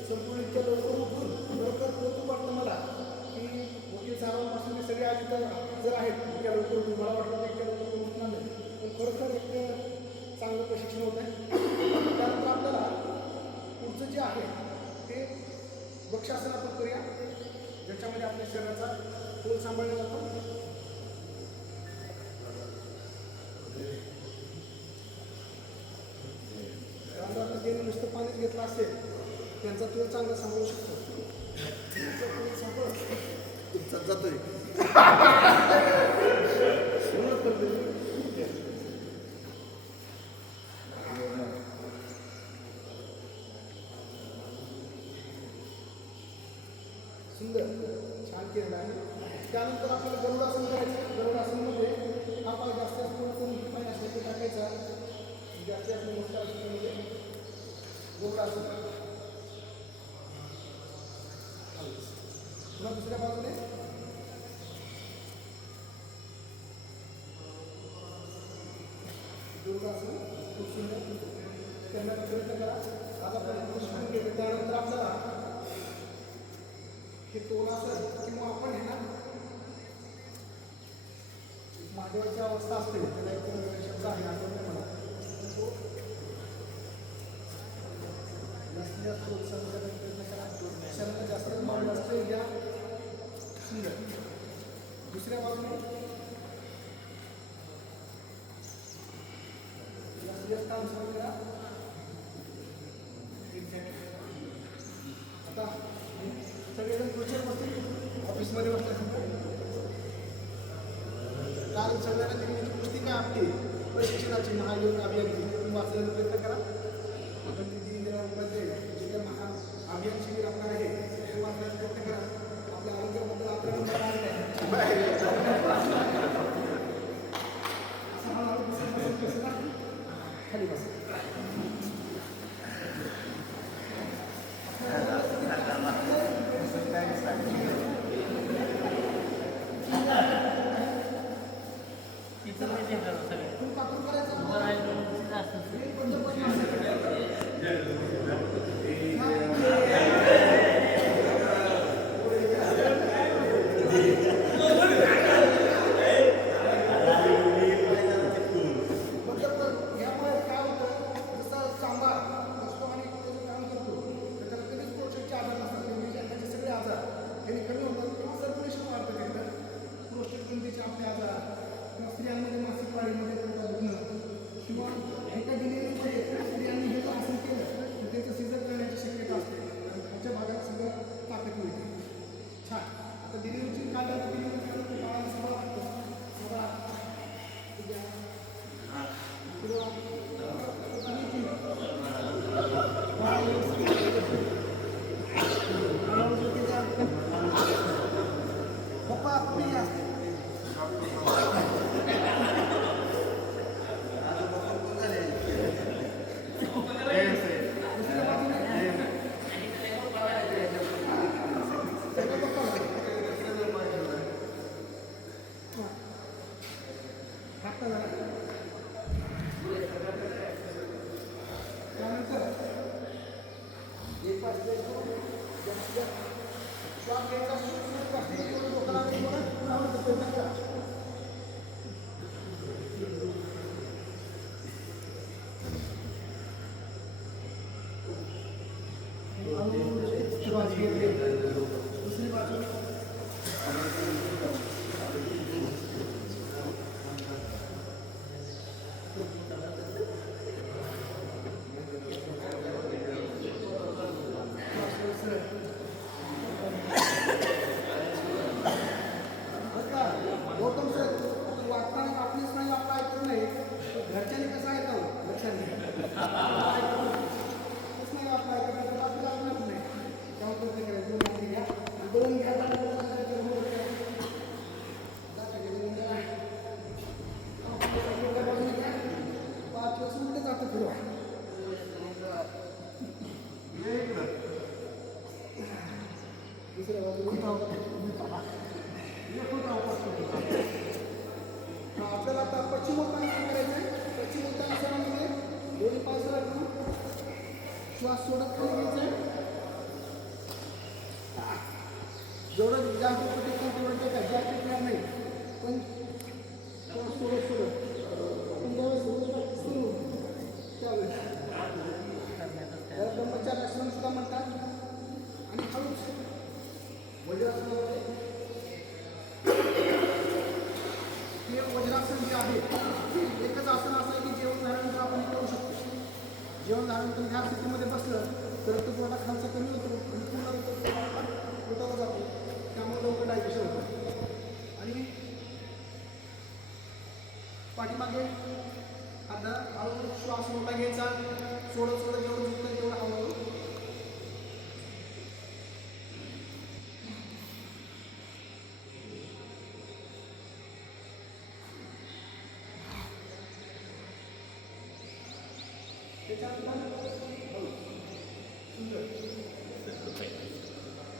संपूर्ण इतक्या लवकर उठून लवकर कौतुक वाटतं मला की वकील साहेबांपासून सगळे आधी जर आहेत इतक्या लवकर उठून. मला वाटतं इतक्या लवकर उठणार नाही, पण खरोखर एक चांगलं प्रशिक्षण होत आहे. त्यानंतर आपल्याला पुढचं जे आहे ते वृक्षासन आपण करूया, ज्याच्यामध्ये आपल्या शरीराचा तोल सांभाळला जातो. ज्यांनी नुसतं पाणीच घेतलं असेल त्यांचा तोल चांगला सांभाळू शकतो. जातोय सुंदर छान केलेलं आहे. त्यानंतर आपल्याला गरुडासन करायचं. गरुडासनमध्ये हा पाय जास्त करून पाय असले ते टाकायचा. जास्त नमस्कार गरुडासन. पुन्हा दुसऱ्या बाजूने गरुडासन खूप सुंदर त्यांना प्रयत्न करा. आज आपण शिकून घेतो. त्यानंतर आपल्याला हे तोलासन किंवा आपण हे ना मांडवाची अवस्था असते, त्याला एक शब्द आहे आठवण मला. तो जास्तीत जास्त प्रोत्साहन करण्याचा प्रयत्न करा. शरीराला जास्त मांड असते या सुंदर. दुसऱ्या बाजूने जास्तीत जास्त अनुसरण करा. आता सगळेजण खुर्चीवर बसतील, ऑफिसमध्ये बसल्यानंतर काल सगळ्यांना दिलेली पुस्तिका आपली प्रशिक्षणाची महायोग अभियानची तुम्ही वाचण्याचा प्रयत्न करा. आपण ती दीनदयाळ उपाध्याय जे काही महा अभियान शिबिर आपलं आहे ते वाचण्याचा प्रयत्न करा. आपल्या आरोग्याबद्दल आपल्याला खाली बस. स्त्रियांमध्ये मासिक पाळीमध्ये किंवा एका डिलिव्हरीमध्ये स्त्रियांनी हे जर आसन केलं तर त्याचं सिजर करण्याची शक्यता असते आणि पुढच्या भागात सगळं ताकद मिळते. छान. आता डिलिव्हरीची काय झालं, डिलिव्हरी बाळाला सगळं वाटतं सगळा पप्पा आपली असते. त्यानंतर एक पाच जास्तीत श्वास घ्यायचा सुरू असते तेवढं डोक्याला लावण्याचा प्रयत्न करा. श्वास घेतले दुसरी बाजू गौतम सर वाचताना आपलीच नाही आपला ऐकून नाही घरच्याने कसं ऐकावं लक्षात घ्या नाही आपला ऐकत आपल्याला ऐकणार नाही त्यामुळे करायचं माहिती घ्या बोलून घ्या पाच वर्ष उलट जातं फिरवा दुसऱ्या आपल्याला आता पश्चिमोत्तानासन करायचं आहे. पश्चिमोत्तानासनामध्ये दोन्ही पाय सरळ करून श्वास सोडत खाली घ्यायचा आहे. जेवढं जास्त टिकून तेवढं टेका जास्त टिकणार नाही पण श्वास सोडत सोडत आपण ज्यावेळेस सुरू त्यावेळेस त्याला ब्रह्मचार्यासन सुद्धा म्हणतात. आणि हळूच वज्रासनामध्ये हे वज्रासन जे आहे एकच आसन असं आहे की जेवण झाल्यानंतर आपण करू शकतो. जेवण झाल्यानंतर ह्या स्थितीमध्ये बसलं तर तो पोटा खालचा कमी होतो आणि पूर्ण पोटाला जातो त्यामुळे लवकर डायजेशन होतं. आणि पाठीमागे आता हळूहळू श्वास मोठा घ्यायचा सोडत सोडत जेवढं झुकतं तेवढं हळूहळू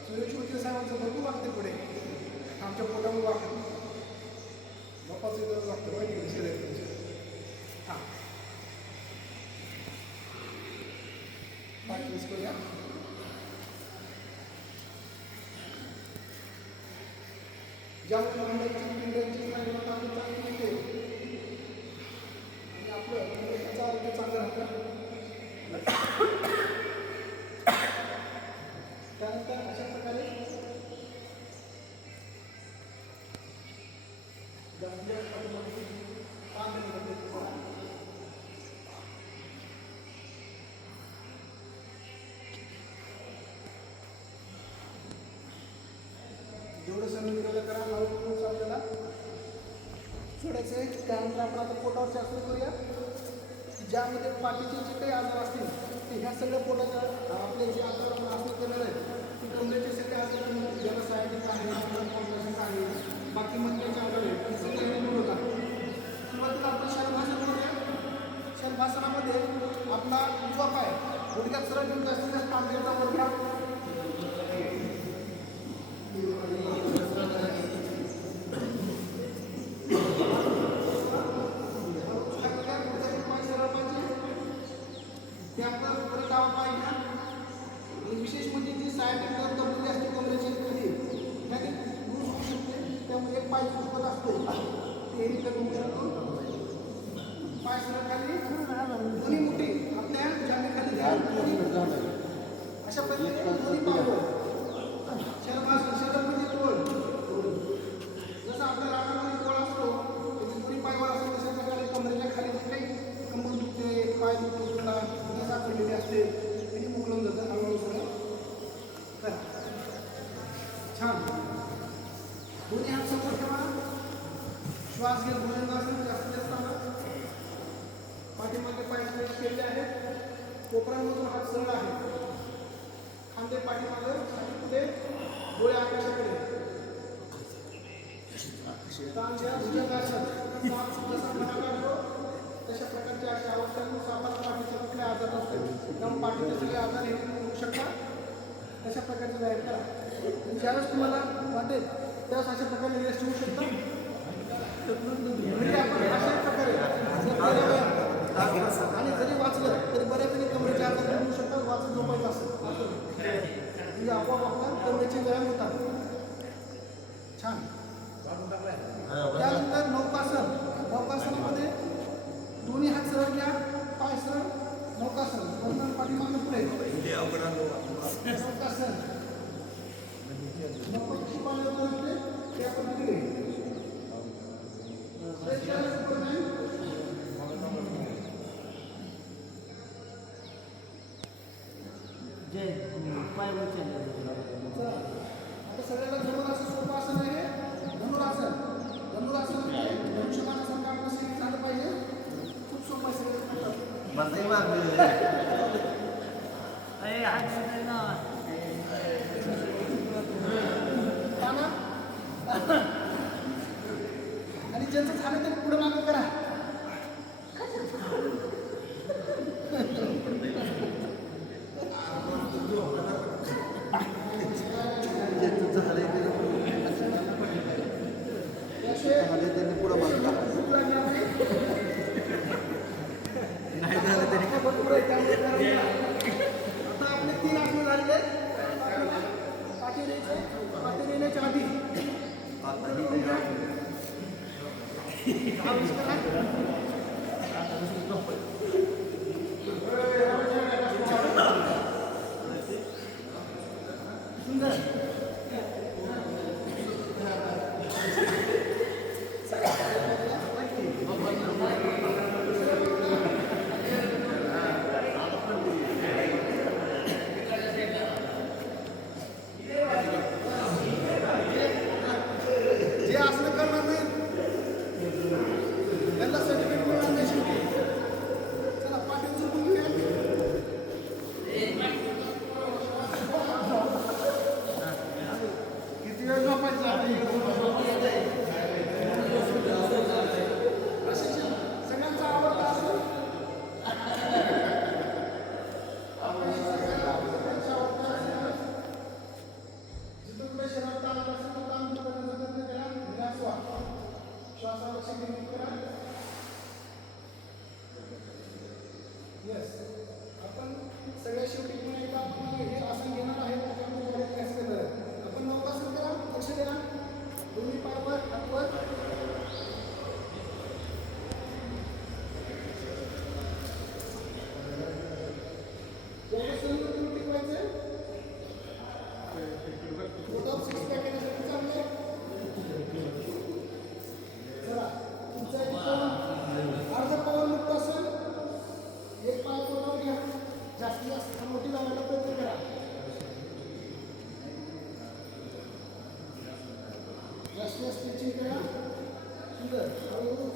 सुरेश वकील साहेबांचं भरपूर वागते पुढे आमच्या पोटावर वागत बाप्पाचं इथं वागतं माहिती शरीर तुमच्या हां प्रॅक्टिस करूया. ज्यामुळे भांड्याची पिंड्यांची चांगली मिळते आणि आपलं आरोग्य चांगलं राहतं. त्यानंतर अशा प्रकारे जेवढं सण करा हळूहळू आपल्याला सोडायचं आहे. त्यानंतर आपण आता पोटावरचे आसन करूया ज्यामध्ये पाठीचे जे काही आजार असतील ते ह्या सगळ्या पोटाच्या आपले जे आजार आपण आसन केलेलं आहे ते कमरेचे सगळे आजार ज्याला सायटिक आहे बाकी मधल्याचे आजार आहे ते सगळे हे दूर होतात. सुरुवातीला आपण शलभासनामध्ये शलभासनामध्ये आपला उजवा पाय गुडघ्यात सरळ घेऊन जास्तीत जास्त पांढऱ्याचा वर घ्या. ते आपलं परत डावा पाय घ्या आणि विशेष म्हणजे जी सायटिक दबलेली असते कमरेची खाली त्याने लूज होऊ शकते त्यामुळे एक पाय दुखत असतो ते रिपेअर होऊ शकतो. पाय सरळ खाली दोन्ही मुठी आपल्या जागेखाली घ्या. अशा पद्धतीने दोन्ही पावलं शलभासन शलभ म्हणजे तोल जसं आपल्या रानामध्ये तोल असतो त्याचे दोन्ही पायवर असतो तशा प्रकारे कमरेच्या खाली जे काही कंबर दुखते पाय दुखतो सापडलेली असते त्यांनी मोकळून जातं हळूहळू सगळं करा. छान दोन्ही हात समोर ठेवा. श्वास घेत भुजंगासन जास्तीत जास्त पाठीमागे पाय स्ट्रेच केलेले आहेत. कोपरामधून हात सरळ आहे. खांदे पाठीमागे आणि पुढे डोळे आकाशाकडे ताण घ्या. भुजंगासन जसा खडा काढतो तशा प्रकारच्या अशा अवस्थांनुसार आपण पाठीचे कुठले आजार असतात त्यामुळे पाठीचे सगळे आजार हे होऊ शकतात. तशा प्रकारचे व्यायाम करा. ज्यावेळेस तुम्हाला वाटेल त्यावेळेस अशा प्रकारे रेस्ट होऊ शकतं. म्हणजे आपण अशा प्रकारे आणि जरी वाचलं तरी बऱ्यापैकी कमरेचे आजार होऊ शकतात. वाचून झोपायचं असेल म्हणजे आपोआप आपला दौड्याचे व्यायाम होतात. छान. त्यानंतर नौकासन. नौकासनामध्ये दोन्ही हात सरळ घ्या, पाय सरळ. नौकासन वरनं पाठीमागं पुढे. नौकासन नौकाची पाय पुढे त्या पद्धतीने आता सगळ्याला धनुरासन सोपं आसन आहे. धनुरासन. धनुरासन म्हणजे धनुष्यबाणासारखं आपलं शरीर झालं पाहिजे. खूप सोपं आहे सगळं. आणि ज्यांचं झालं ते पुढे मागं करा. आता आपले 3 आसनं झालेले. पाठी देण्याच्या आधी सुंदर. जे आसनं करणार नाही त्यांना सर्टिफिकेट मिळणार नाही शेवटी. चला पाठी उचलून घेऊया. किती वेळ झोपायचं? सगळ्यांचा आवडता असं श्वासावर लक्ष केंद्रित करा. येस. आपण सगळ्या शेवटी पुन्हा एकदा आपण हे आसन घेणार आहे. आपण नौकासन करा. लक्ष द्या. दोन्ही पायावर हातवर. टिकवायचं. बोट सिक्स पॅक येण्यासाठी चांगलं. चला तुमचा अर्ध पवन मुक्त असेल. एक पाय पोटावर घ्या. जास्तीत जास्त मोठी लावायला प्रयत्न करा. जास्तीत जास्त स्ट्रेचिंग करा. सुंदर. हळूहळू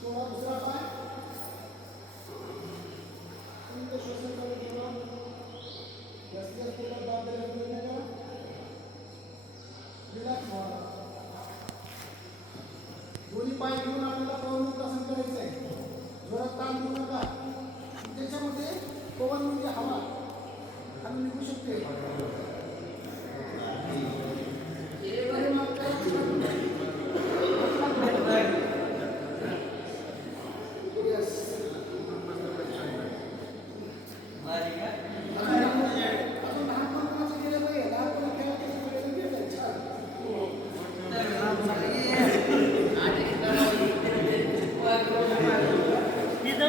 सोडा दुसरा पाय. सुंदर श्वसन चालू ठेवा. जास्तीत जास्त पोटात दाब द्यायला प्रयत्न करा. रिलॅक्स व्हा. दोन्ही पाय घेऊन आपल्याला पवनमुक्त आसन करायचं आहे. जोरात ताण देऊ नका. त्याच्यामध्ये पवन म्हणजे हवा खाली निघू शकते. Kita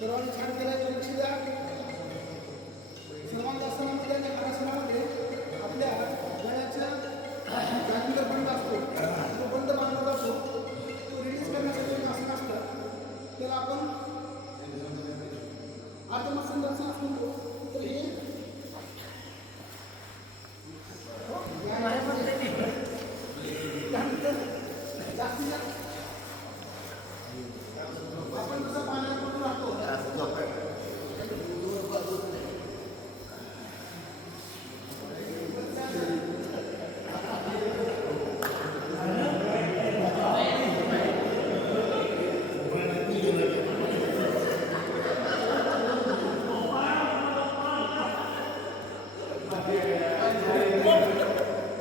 सर्वांनी छान केलं. लक्ष द्या. सर्वांच्या आसनामध्ये आणि आसनामध्ये आपल्या गळ्याच्या जागी जर बंद असतो, तो बंद बांधला जातो, तो रिलीज करण्यासाठी एक आसन असतं. त्याला आपण आत्मसंदर्शन आसन म्हणतो. तर हे त्यानंतर जास्तीत जास्त आपण कसं पाण्यात पडून राहतो,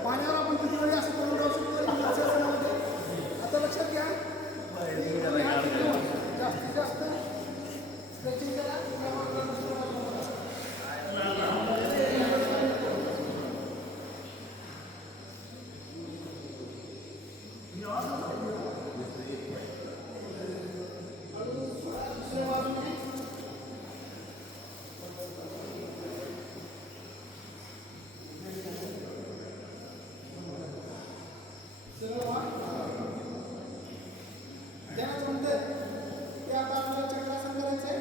पाण्यावर आपण किती वेळी असं पडून राहू शकतो मत्स्यासनामध्ये. आता लक्षात घ्या, जास्तीत जास्त स्ट्रेचिंग करा. त्यानंतर ते आता आपल्याला चक्रासन करायचं आहे.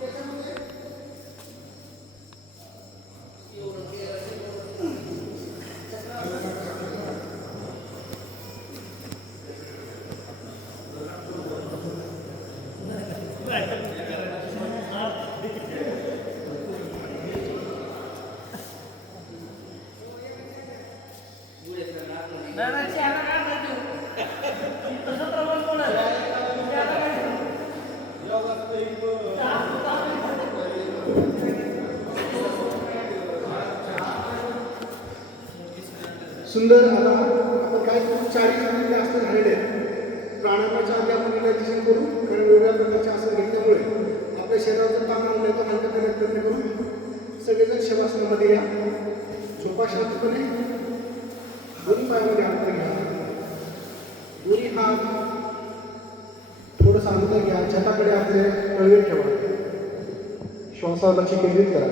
त्याच्यामध्ये सुंदर. आता आपण काय करू, चारी झालेले आसन झालेले आहेत. प्राणायामाच्या आधी आपण रिलॅक्सेशन करू, कारण वेगवेगळ्या प्रकारचे आसन घेतल्यामुळे आपल्या शरीराचा ताण आणला तो हलका करण्याचा प्रयत्न करू. सगळेजण शवासनामध्ये या. झोपा शांतपणे. दोन्ही पायामध्ये अंतर घ्या. दोन्ही हात थोडंसं अंतर घ्या. छताकडे आपले तळवे ठेवा. श्वासावर लक्ष केंद्रित करा.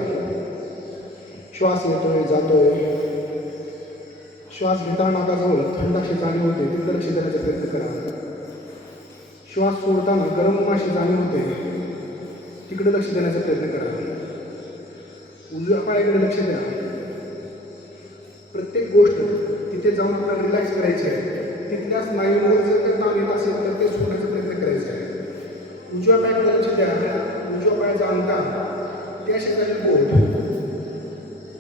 श्वास येतोय जातोय. श्वास घेताना नाकाजवळ थंड अशी जाणीव होते, तिकडे लक्ष देण्याचा प्रयत्न करा. श्वास सोडताना गरम अशी जाणीव होते, तिकडे लक्ष देण्याचा प्रयत्न करा. उजव्या पायाकडे लक्ष द्या. प्रत्येक गोष्ट तिथे जाऊन आपल्याला रिलॅक्स करायची आहे. तिथल्या स्नायूंवर जर काही ताण येत असेल तर ते सोडण्याचा प्रयत्न करायचा आहे. उजव्या पायाकडे लक्ष द्या. उजव्या पायाचा अंगठा त्या शेजारी बोट,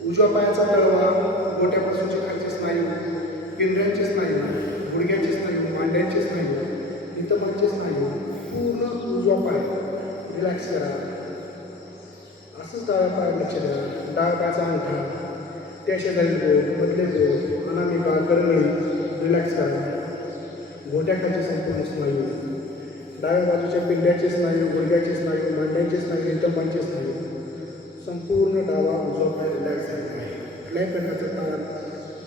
उजव्या पायाचा तळवा, गोट्यापासूनचे खालचे स्नायू, पिंजऱ्यांचे स्नायू, गुडघ्याचे स्नायू, मांड्यांचे स्नायू, नितंबांचे स्नायू, पूर्ण उजवा पाय रिलॅक्स करा. असंच डाव्या पायाला लक्ष द्या. डाव्या पायाचा अंगठा, त्या शेजारी बोट, मधले बोट, अनामिका, करंगळी रिलॅक्स करा. गोट्याखालचे संपूर्ण स्नायू, डाव्या बाजूच्या पिंड्याचे स्नायू, गुडघ्याचे स्नायू, मांड्यांचे स्नायू, नितंबांचे स्नायू, संपूर्ण डावा उजवा पाय रिलॅक्स झाला आहे. कुठल्याही प्रकारचं ताण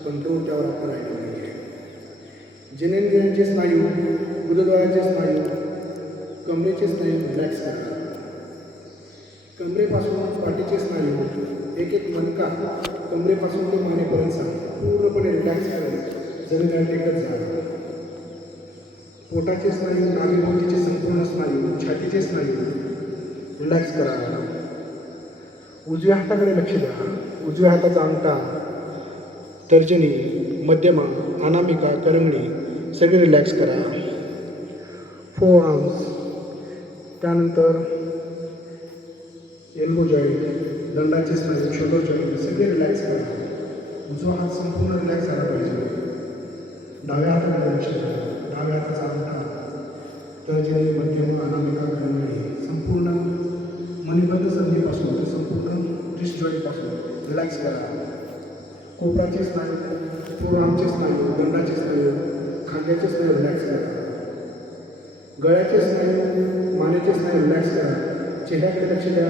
कंट्रोल त्यावर आपण राहिलं नाही आहे. जननेंद्रियांचे स्नायू, गुदद्वाराचे स्नायू, कमरेचे स्नायू रिलॅक्स करा. कमरेपासून पाठीचे स्नायू, एक एक मणका कमरेपासून ते मानेपर्यंत पूर्णपणे रिलॅक्स करा. जमिनीवर टेकत जा. पोटाचे स्नायू, नाभीभोवतीचे संपूर्ण स्नायू, छातीचे स्नायू रिलॅक्स करा. उजव्या हाताकडे लक्ष द्या. उजव्या हाताचा अंगठा, तर्जनी, मध्यमा, अनामिका, करंगळी सगळे रिलॅक्स करा. फोर आर्म्स, त्यानंतर एल्बो जॉईंट, दंडाचे स्नायू, शोल्डर जॉईंट सगळे रिलॅक्स करा. उजवा हात संपूर्ण रिलॅक्स झाला पाहिजे. डाव्या हाताकडे लक्ष द्या. डाव्या हाताचा अंगठा, तर्जनी, मध्यमा, अनामिका, करंगळी संपूर्ण मणिबंध संधीपासून ते संपूर्ण रिस्ट जॉईंटपासून रिलॅक्स करा. कोपराचे स्नायू, फोरआर्मचे स्नायू, दंडाचे स्नायू, खांद्याचे स्नायू रिलॅक्स करा. गळ्याचे स्नायू, मानेचे स्नायू रिलॅक्स करा. चेहऱ्याकडे लक्ष द्या.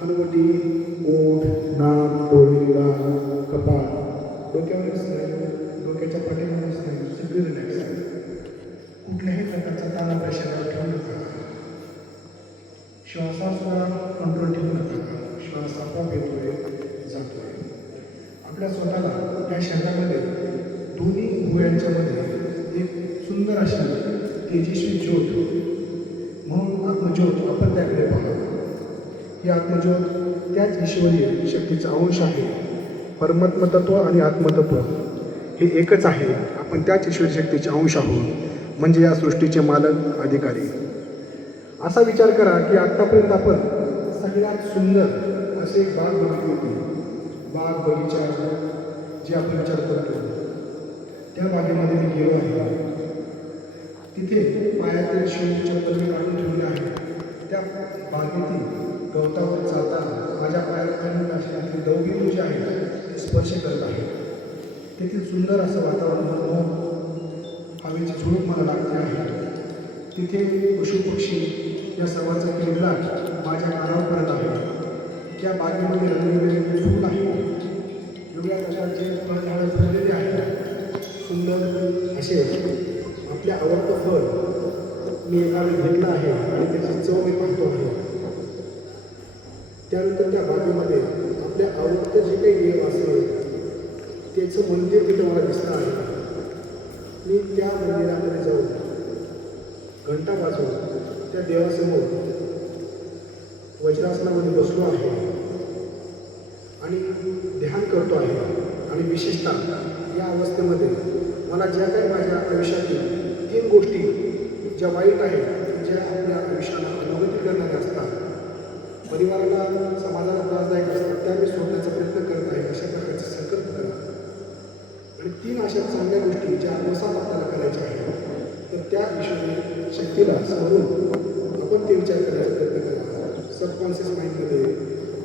हनुवटी, ओठ, नाक, डोळे, गाल, कपाळ, डोक्यावरील स्नायू, डोक्याच्या पाठीमागील स्नायू सगळे रिलॅक्स करा. कुठल्याही प्रकारचा ताण आपल्या शरीरावर ठेवू नका. श्वासाचा कंट्रोल ठेवू नका. श्वास आपोआप येतोय जातोय. आपल्या स्वतःला या शरीरामध्ये दोन्ही भुवयांच्यामध्ये एक सुंदर अशी तेजस्वी ज्योत म्हणून आत्मज्योत आपण त्याकडे पाहतो. ही आत्मज्योत त्याच ईश्वरीय शक्तीचा अंश आहे. परमात्मतत्व आणि आत्मतत्व हे एकच आहे. आपण त्याच ईश्वरी शक्तीचे अंश आहोत, म्हणजे या सृष्टीचे मालक अधिकारी. असा विचार करा की आत्तापर्यंत आपण सगळ्यात सुंदर असे एक बाग बघितली होती. बाग बगीचा जे आपण विचार करतो त्या बागेमध्ये मी गेलो आहे. तिथे पायातील शूज चप्पल मी काढून ठेवले आहे. त्या बागेतील गवतावर चालताना माझ्या पायाला थंड असलेले दवबिंदू जे आहेत ते स्पर्श करत आहे. तेथील सुंदर असं वातावरण हवेची झुळूक मला लागते आहे. तिथे पशुपक्षी या सर्वांचा किलबिलाट माझ्या कानावर पडत आहे. त्या बागेमध्ये रंगवेगळे फूल आहे. वेगळ्या प्रकारचे फळझाडं फुललेले आहेत. सुंदर असे आपल्या आवडतं फळ मी एकावेळी घेतलं आहे आणि त्याची चव मी पाहतो आहे. त्यानंतर त्या बागेमध्ये आपल्या आवडतं जे काही नियम असेल त्याचं मंदिर तिथं मला दिसलं आहे. मी त्या मंदिरामध्ये जाऊन घंटा वाजवून त्या देवासमोर वज्रासनामध्ये बसलो आहे आणि ध्यान करतो आहे. आणि विशेषतः या अवस्थेमध्ये मला ज्या काही माझ्या आयुष्यातील 3 गोष्टी ज्या वाईट आहेत, ज्या आपल्या आयुष्याला अधोगती करणाऱ्या असतात, परिवाराला समाजाला त्रासदायक असतात, त्या मी सोडण्याचा प्रयत्न करत आहे. अशा प्रकारचे संकल्प करा आणि 3 अशा चांगल्या गोष्टी ज्या आत्मसात आपल्याला करायच्या आहेत, तर त्या ईश्वरी शक्तीला समोरून आपण ते विचार करण्याचा प्रयत्न करा. सबकॉन्शियस माइंडमध्ये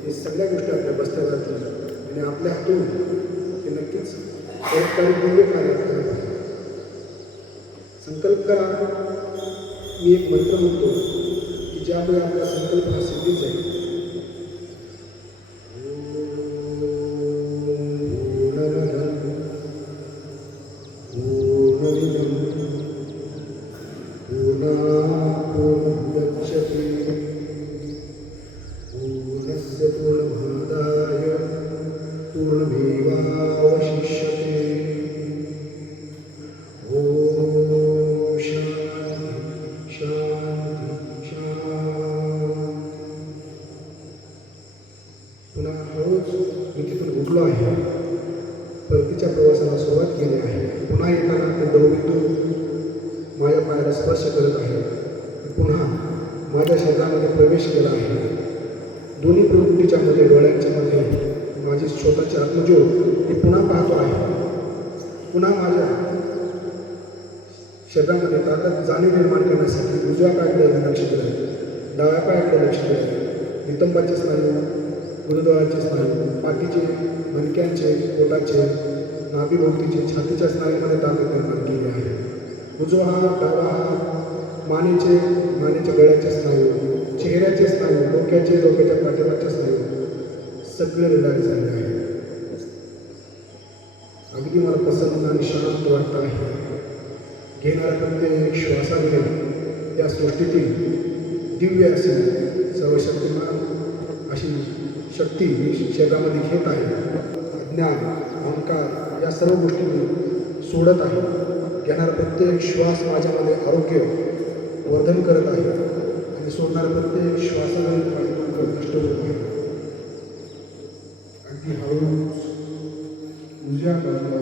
हे सगळ्या गोष्टी आपल्या बसल्या जातील आणि आपल्या हातून ते नक्कीच एक काही दिव्य कार्य करत आहे. संकल्प करा. मी एक मंत्र म्हणतो की ज्यामुळे आपला संकल्पना सिद्धीत जाईल. पुन्हा हळूच मी तिथून उठलो आहे. परतीच्या प्रवासाला सुरुवात केली आहे. पुन्हा येताना ते दवबिंदू माझ्या पायाला स्पर्श करत आहे. पुन्हा माझ्या शरीरामध्ये प्रवेश केला आहे. दोन्ही प्रवृत्तीच्या मध्ये डोळ्यांच्या मध्ये माझी स्वतःची आत्मज्योत मी पुन्हा पाहतो आहे. पुन्हा माझ्या शरीरामध्ये ताकद जाणीव निर्माण करण्यासाठी उजव्या पायाकडे लक्ष दिलं, डाव्या पायाकडे लक्ष दिलं. नितंबाचे स्नायू, गुरुद्वाराचे स्नायू, पाठीचे, मणक्यांचे, पोटाचे, नाभीभोवतीचे, छातीच्या स्नायूमध्ये ताकद निर्माण केली आहे. उजवा हात, डावा हात, मानेचे गळ्याचे स्नायू, चेहऱ्याचे स्नायू, डोक्याच्या पाठीमागचे स्नायू सगळे रिलॅक्स झाले आहे. अगदी मला प्रसन्न आणि शांत वाटत आहे. घेणाऱ्या प्रत्येक श्वासाने या सृष्टीतील दिव्य असेल सर्वशक्तिमान अशी शक्ती मी शरीरामध्ये घेत आहे. अज्ञान, अहंकार या सर्व गोष्टी मी सोडत आहे. घेणारा प्रत्येक श्वास माझ्यामध्ये आरोग्य वर्धन करत आहे आणि सोडणारा प्रत्येक श्वासामध्ये माझे दुःख नष्ट होत आहे. अगदी हळूच उजव्या बाजूला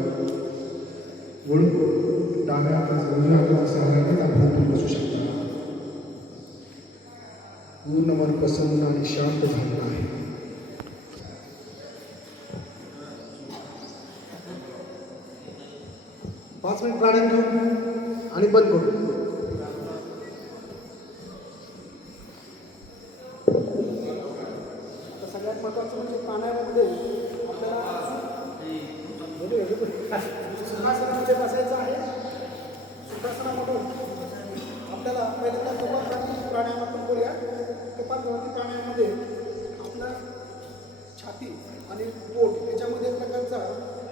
वळून डाव्या हाताचा उजव्या हाताचा सहाय्याने आपण बसू शकता. पूर्ण मन प्रसन्न आणि शांत झालेलं आहे. पाच मिनिट प्राणायाम घेऊ आणि बंद करू. सगळ्यात महत्त्वाचं म्हणजे प्राणायामामध्ये आपल्याला सुखासनामध्ये बसायचं आहे. सुखासनामधून आपल्याला पहिल्यांदा कपालभाती प्राणायाम आपण करूया. कपालभाती प्राणायामामध्ये आपला छाती आणि पोट याच्यामध्ये एक प्रकारचा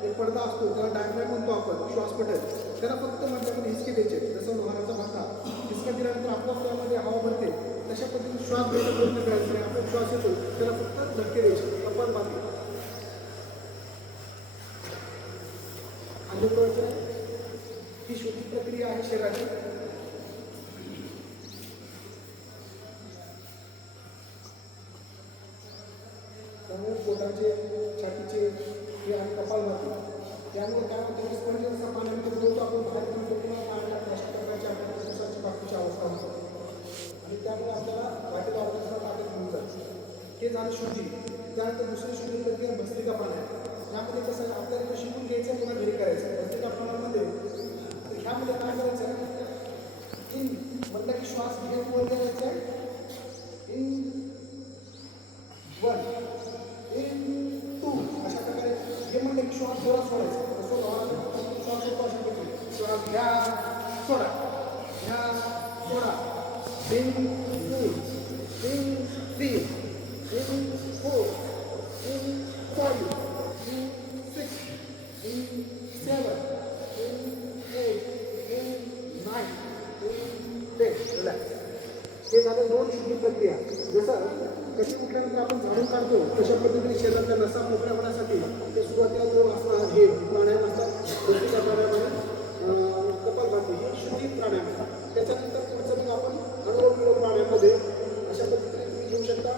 एक पडदा असतो, त्याला डायफ्रॅम म्हणतो आपण, श्वासपटल. त्याला फक्त मध्यामध्ये हिसके द्यायचे. जसं महाराजा भाता हिसका दिल्यानंतर आपोआप त्यामध्ये हवा भरते, अशा पद्धतीने श्वास घ्यायचा प्रयत्न करायचा नाही. आपला श्वास येतो त्याला फक्त धक्के द्यायचे, कपालभाती. अनुप्रवास ही शुद्धी प्रक्रिया आहे शरीराची. त्यामुळे पोटाचे, छातीचे हे आणि कपालभाती त्यामुळे काय होतं की स्पंज जसा पाण्यामध्ये बुडवतो आपण बाहेर पडतो किंवा पाण्याला प्लास्टिक करण्याची आपल्या दिवसाची बाकीची अवस्था होते आणि त्यामुळे आपल्याला वाटेत आवडण्याचा ताकद मिळून जाते. हे झालं शुद्धी. त्यानंतर दुसरी शुद्धी प्रक्रिया भस्त्रिका पाणी. यामध्ये कसं आहे आपल्याला शिकून घ्यायचं पुन्हा घरी करायचं. भस्त्रिका पाण्यामध्ये ह्यामध्ये काय करायचं, इन म्हटलं की श्वास घेऊन वर करायचा आहे, इन 1 इन 2 अशा प्रकारे हे म्हणलं की श्वास जोरात सोडायचा. श्वास सोडतो अशा प्रकारे श्वास घ्या सोडा, घ्या सोडा, in 2 in 3 in 4 in 5 in 6 in 7 in 8 हे झालं 2 शुद्धी प्रक्रिया. जसं कशी उठल्यानंतर आपण झाडून काढतो तशा पद्धतीने शरीरातल्या नसा मोकळ्या होण्यासाठी ते सुरुवातीला जो असणार हे प्राणायाम असतात. भस्त्रिका प्राणायाम, कपालभाती हे शुद्धी प्राणायाम. त्याच्यानंतर पुढचं मग आपण अनुलोम विलोम प्राणायाममध्ये अशा पद्धतीने तुम्ही घेऊ शकता.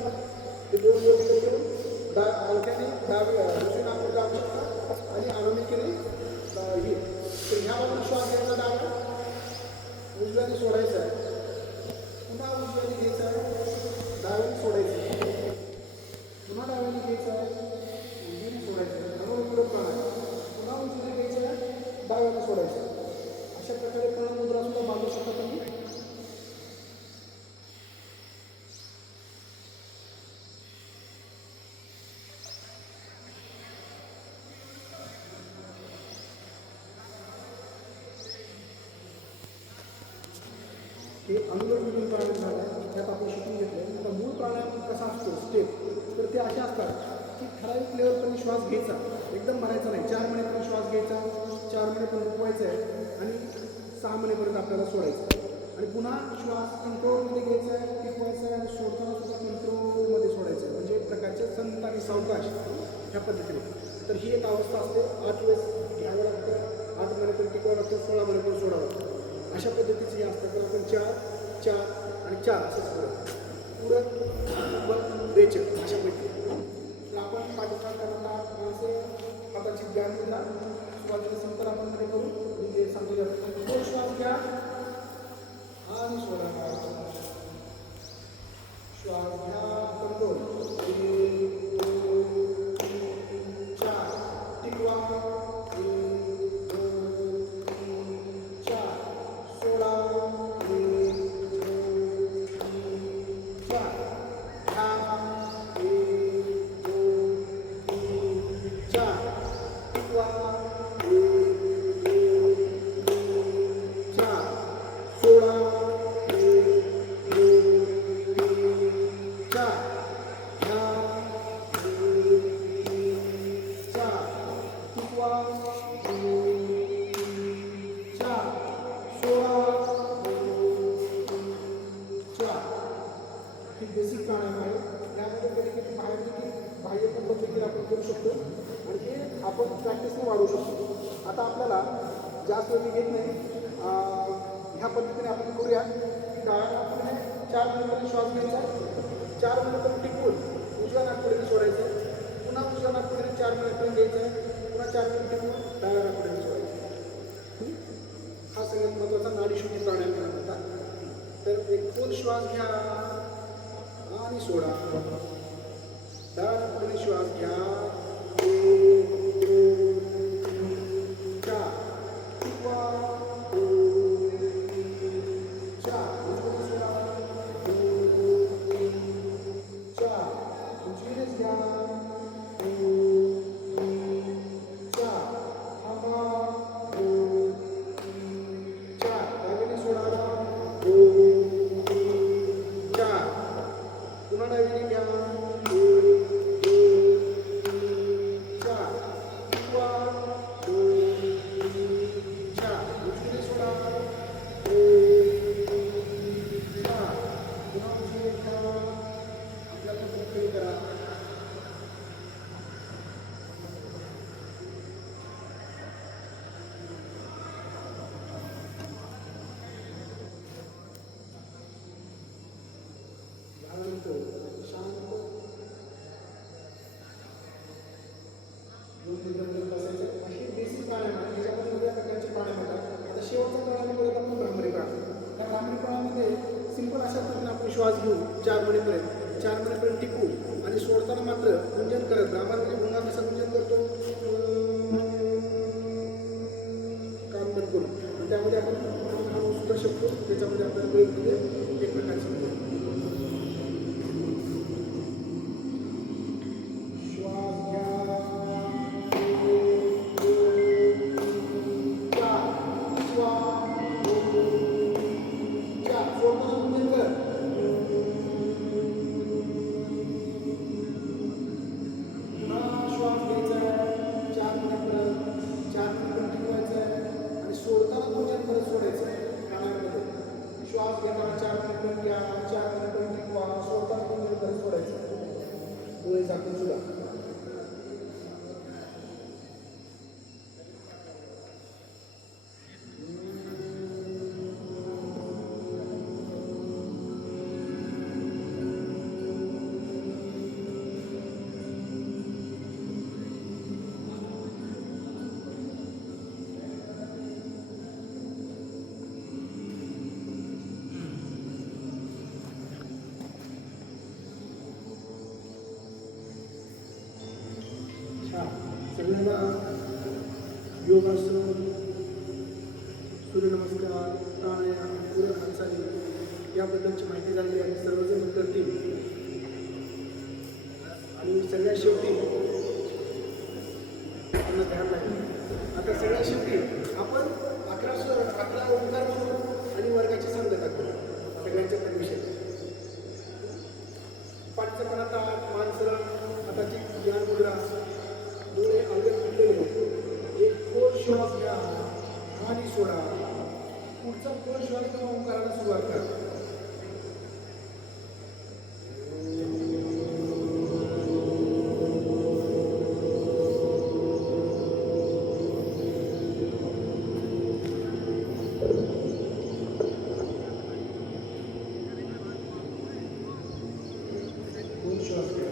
ते 2 योग करून हलक्याने उजवी नाक दाबू शकता आणि अनामिकेने हे. तर ह्या बाजूला श्वास घ्यायचा डावा, उजव्याने सोडायचा आहे, पुन्हा उजव्याने घ्यायचा आहे, डाव्याने सोडायचं आहे, पुन्हा डाव्याने घ्यायचं आहे, उजव्याने सोडायचं आहे. अनुलोम विलोम प्राणायाम. पुन्हा उजव्याने घ्यायचं आहे, डाव्याने सोडायचं आहे. अशा प्रकारे प्रणमुद्रा सुद्धा बांधू शकता तुम्ही. हे अनुलोम विलोम प्राणायाम झाला. त्यात आपण शिकून घेतलं. आता मूळ प्राणायाम कसा असतो स्टेप, तर ते असे असतात की ठराविक लेवलपर्यंत श्वास घ्यायचा, एकदम भरायचा नाही. 4 महिन्यापर्यंत श्वास घ्यायचा, 4 महिन्यापर्यंत रोखवायचा आहे आणि 6 महिन्यापर्यंत आपल्याला सोडायचं. आणि पुन्हा श्वास कंट्रोलमध्ये घ्यायचा आहे, टिकवायचा आहे आणि सोडताना सुद्धा कंट्रोलमध्ये सोडायचं आहे. म्हणजे एक प्रकारचे संत आणि सावकाश ह्या पद्धतीने. तर ही एक अवस्था असते. 8 वेळेस घ्यावं लागतं, 8 महिन्यापर्यंत टिकवावं लागतं, 16 महिन्यापर्यंत सोडावं लागतं. अशा पद्धतीची हे असतं. तर आपण 4 4 आणि 4 असंच करतो. पूरक रेचक अशा पद्धतीने. तर आपण पाठिंबा करता असे हाताची ज्ञान दिला सुरुवातीला संतर आपण मध्ये करू. मी ते सांगतो जातो. श्वास घ्या आणि सोडा. श्वास घ्या, कंट्रोल, 1 2 3 4 टिकवा, 1 2 3 4 सोडा, 1 2 3 4 घ्या, 1 2 3 4 टिकवा, 1 2 3 4 सोडा, 1 2 3 4 घ्या, 1 3 4 टिकवा, 1 3 4 सोडा, 1 3 4. ही बेसिक प्राणायाम आहे. यामध्ये कधी कधी बाहेर देखील बाह्य पद्धत देखील आपण करू शकतो आणि हे आपण प्रॅक्टिसने वाढवू शकतो. आता आपल्याला जास्त वेळ घेत नाही. ह्या पद्धतीने आपण करूया की डाव्या नाकपुडीने 4 महिन्यापर्यंत श्वास घ्यायचा, 4 महिन्यापर्यंत टिकवून उजव्या नाकपुडीने सोडायचं, पुन्हा उजव्या नाकपुडीने 4 महिन्यापर्यंत घ्यायचं, पुन्हा 4 मिनिट टिकवून डाव्या नाकपुडीने सोडायचं. हा सगळ्यात महत्त्वाचा नाडी शुद्धी प्राणायाम म्हणतात. तर एक खोल श्वास घ्या आणि सोडा. डाव्या नाकपुडीने श्वास घ्या, 1 2 3 4 टिकवा, 2 3 4 उजवीने सोडा, 2 3 4 उजवीनेच घ्या, 2 3 4 थांबा, 2 3 4 डावीने सोडा, 2 3 4 पुन्हा डावीने घ्या, 1 2 3 श्वास घेऊ 4 महिनेपर्यंत, 4 महिनेपर्यंत टिकू आणि सोडताना मात्र गुंजन करत राहा. आम्हाला म्हणजे गुंगा कसा गुंजन करतो काम बंद करून, आणि त्यामध्ये आपण सुद्धा शकतो. त्याच्यामध्ये आपल्याला ब्रेकमध्ये एक प्रकारचे श्वास घेताना 4 मिनिट घ्या, 4 मिनिट टिकवा, सोडताना गुंजन सोडायचं. डोळे झाकून सुद्धा सगळ्यांना योगासन, सूर्यनमस्कार, प्राणायाम, पूरक हालचाली याबद्दलची माहिती झाली आणि सर्वजण करतील. आणि सगळ्यात शेवटी त्यांना ध्यान लागेल. आता सगळ्यात शेवटी आपण 11 ओंकार म्हणून आणि वर्गाची सांगता करू सगळ्यांच्या परमिशन. पाठचं पण आता मान सरळ, हाताची ज्ञान मुद्रा, डोळे अलगद फिरलेले, एक खोल श्वास घ्या आणि सोडा. पुढचा खोल श्वास किंवा ओंकाराला सुरुवात करा. खोल श्वास घ्या.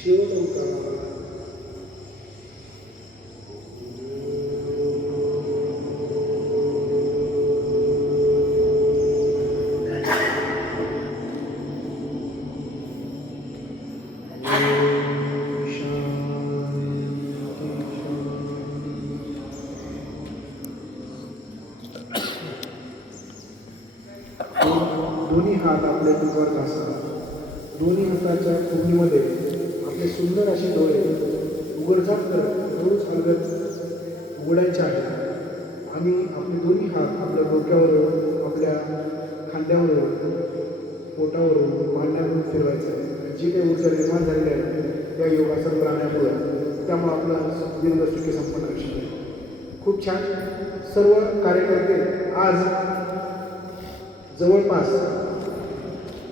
शेवट ओंकार. दोन्ही हात आपले वर घासतात. दोन्ही हाताच्या खुर्नीमध्ये आपले सुंदर असे डोळे उघडझाप करत रोज हलगत उघडायचे आहेत आणि आपले दोन्ही हात आपल्या डोक्यावरून, आपल्या खांद्यावरून, पोटावरून, मांड्यावरून फिरवायचे आहे. जी काही ऊर्जा निर्माण झालेली आहे त्या योगासन प्राणायामुळे, त्यामुळे आपलं दीर्घ सुखी संपन्न आयुष्य आहे. खूप छान. सर्व कार्यकर्ते आज जवळपास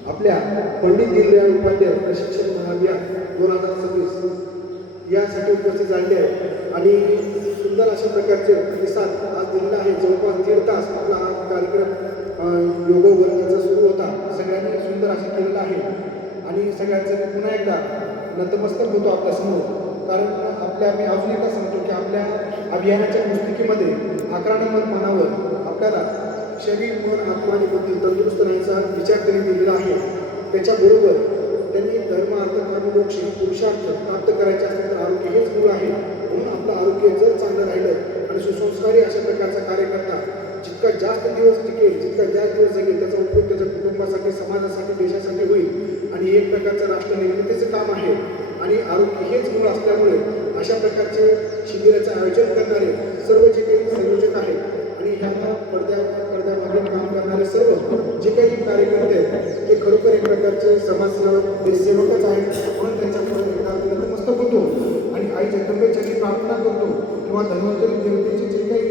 आपल्या पंडित दीनदयाळ उपाध्याय प्रशिक्षण महाअभियान 2026 यासाठी उपस्थित झाले आहे आणि सुंदर अशा प्रकारचे प्रतिसाद आज दिलेला आहे. जवळपास 1.5 तास आपला हा कार्यक्रम योग वर्गाचा सुरू होता. सगळ्यांनी सुंदर असं केलेलं आहे आणि सगळ्यांचं पुन्हा एकदा नतमस्तक होतो आपल्यासमोर. कारण मी अजून एकदा सांगतो की आपल्या अभियानाच्या पुस्तिकेमध्ये 11 नंबर पानावर आपल्याला शरीर, मन, आत्मा आणि बुद्धी तंदुरुस्त राहण्याचा विचार त्यांनी दिलेला आहे. त्याच्याबरोबर त्यांनी धर्म, अर्थ, काम, मोक्ष, पुरुषार्थ प्राप्त करायचे असेल तर आरोग्य हेच मूळ आहे. म्हणून आपलं आरोग्य जर चांगलं राहिलं आणि सुसंस्कारी अशा प्रकारचा कार्यकर्ता जितका जास्त दिवस टिकेल, जितका जास्त दिवस जगेल, त्याचा उपयोग त्याच्या कुटुंबासाठी, समाजासाठी, देशासाठी होईल आणि हे एक प्रकारचं राष्ट्र निर्मितीचं काम आहे. आणि आरोग्य हेच मूळ असल्यामुळे अशा प्रकारचे शिबिराचं आयोजन करणारे सर्व जे काही संयोजक आहेत आणि ह्या पडद्यामागे काम करणारे सर्व जे काही कार्य कसे समाजसेवक देशसेवकच आहेत म्हणून त्यांच्याकडे एकदा नतमस्तक होतो आणि आई जगदंबेची प्रार्थना करतो किंवा धन्वंतरी देवतेची जे काही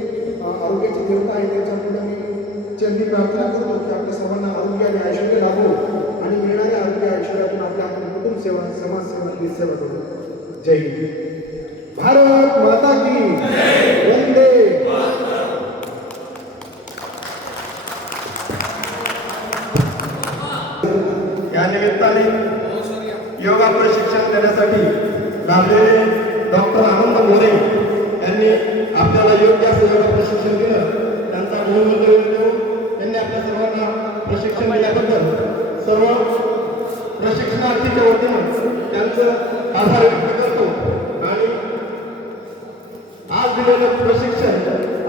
आरोग्याची देवता आहे त्यांच्यापुढे मी चरणी प्रार्थना करतो की आपल्या सर्वांना आरोग्य आणि ऐश्वर्य लाभो आणि मिळणाऱ्या आरोग्य ऐश्वर्यातून आपल्या कुटुंब सेवा समाजसेवा देशसेवा करू. जय हिंद. भारत माता की वंदे. या निमित्ताने योगा प्रशिक्षण देण्यासाठी लाभलेले डॉक्टर आनंद मोरे यांनी आपल्याला योग्य असं योगा प्रशिक्षण दिलं. त्यांचा बहुमूल्य देऊन त्यांनी आपल्या सर्वांना प्रशिक्षण दिल्याबद्दल सर्व प्रशिक्षणार्थीच्या वतीनं त्यांचं आभार व्यक्त करतो. आणि आज दिलेलं प्रशिक्षण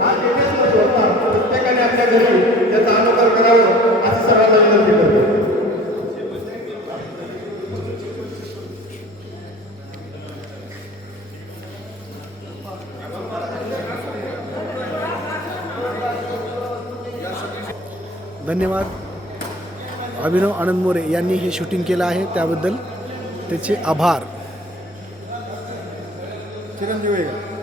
आज येतेच न सोडता प्रत्येकाने आपल्या घरी त्याचा अनुकर करावं असं सर्वांना विनंती करतो. धन्यवाद. अभिनव आनंद मोरे यांनी हे शूटिंग केलं आहे त्याबद्दल त्याचे आभार. चिरंजीव आहे.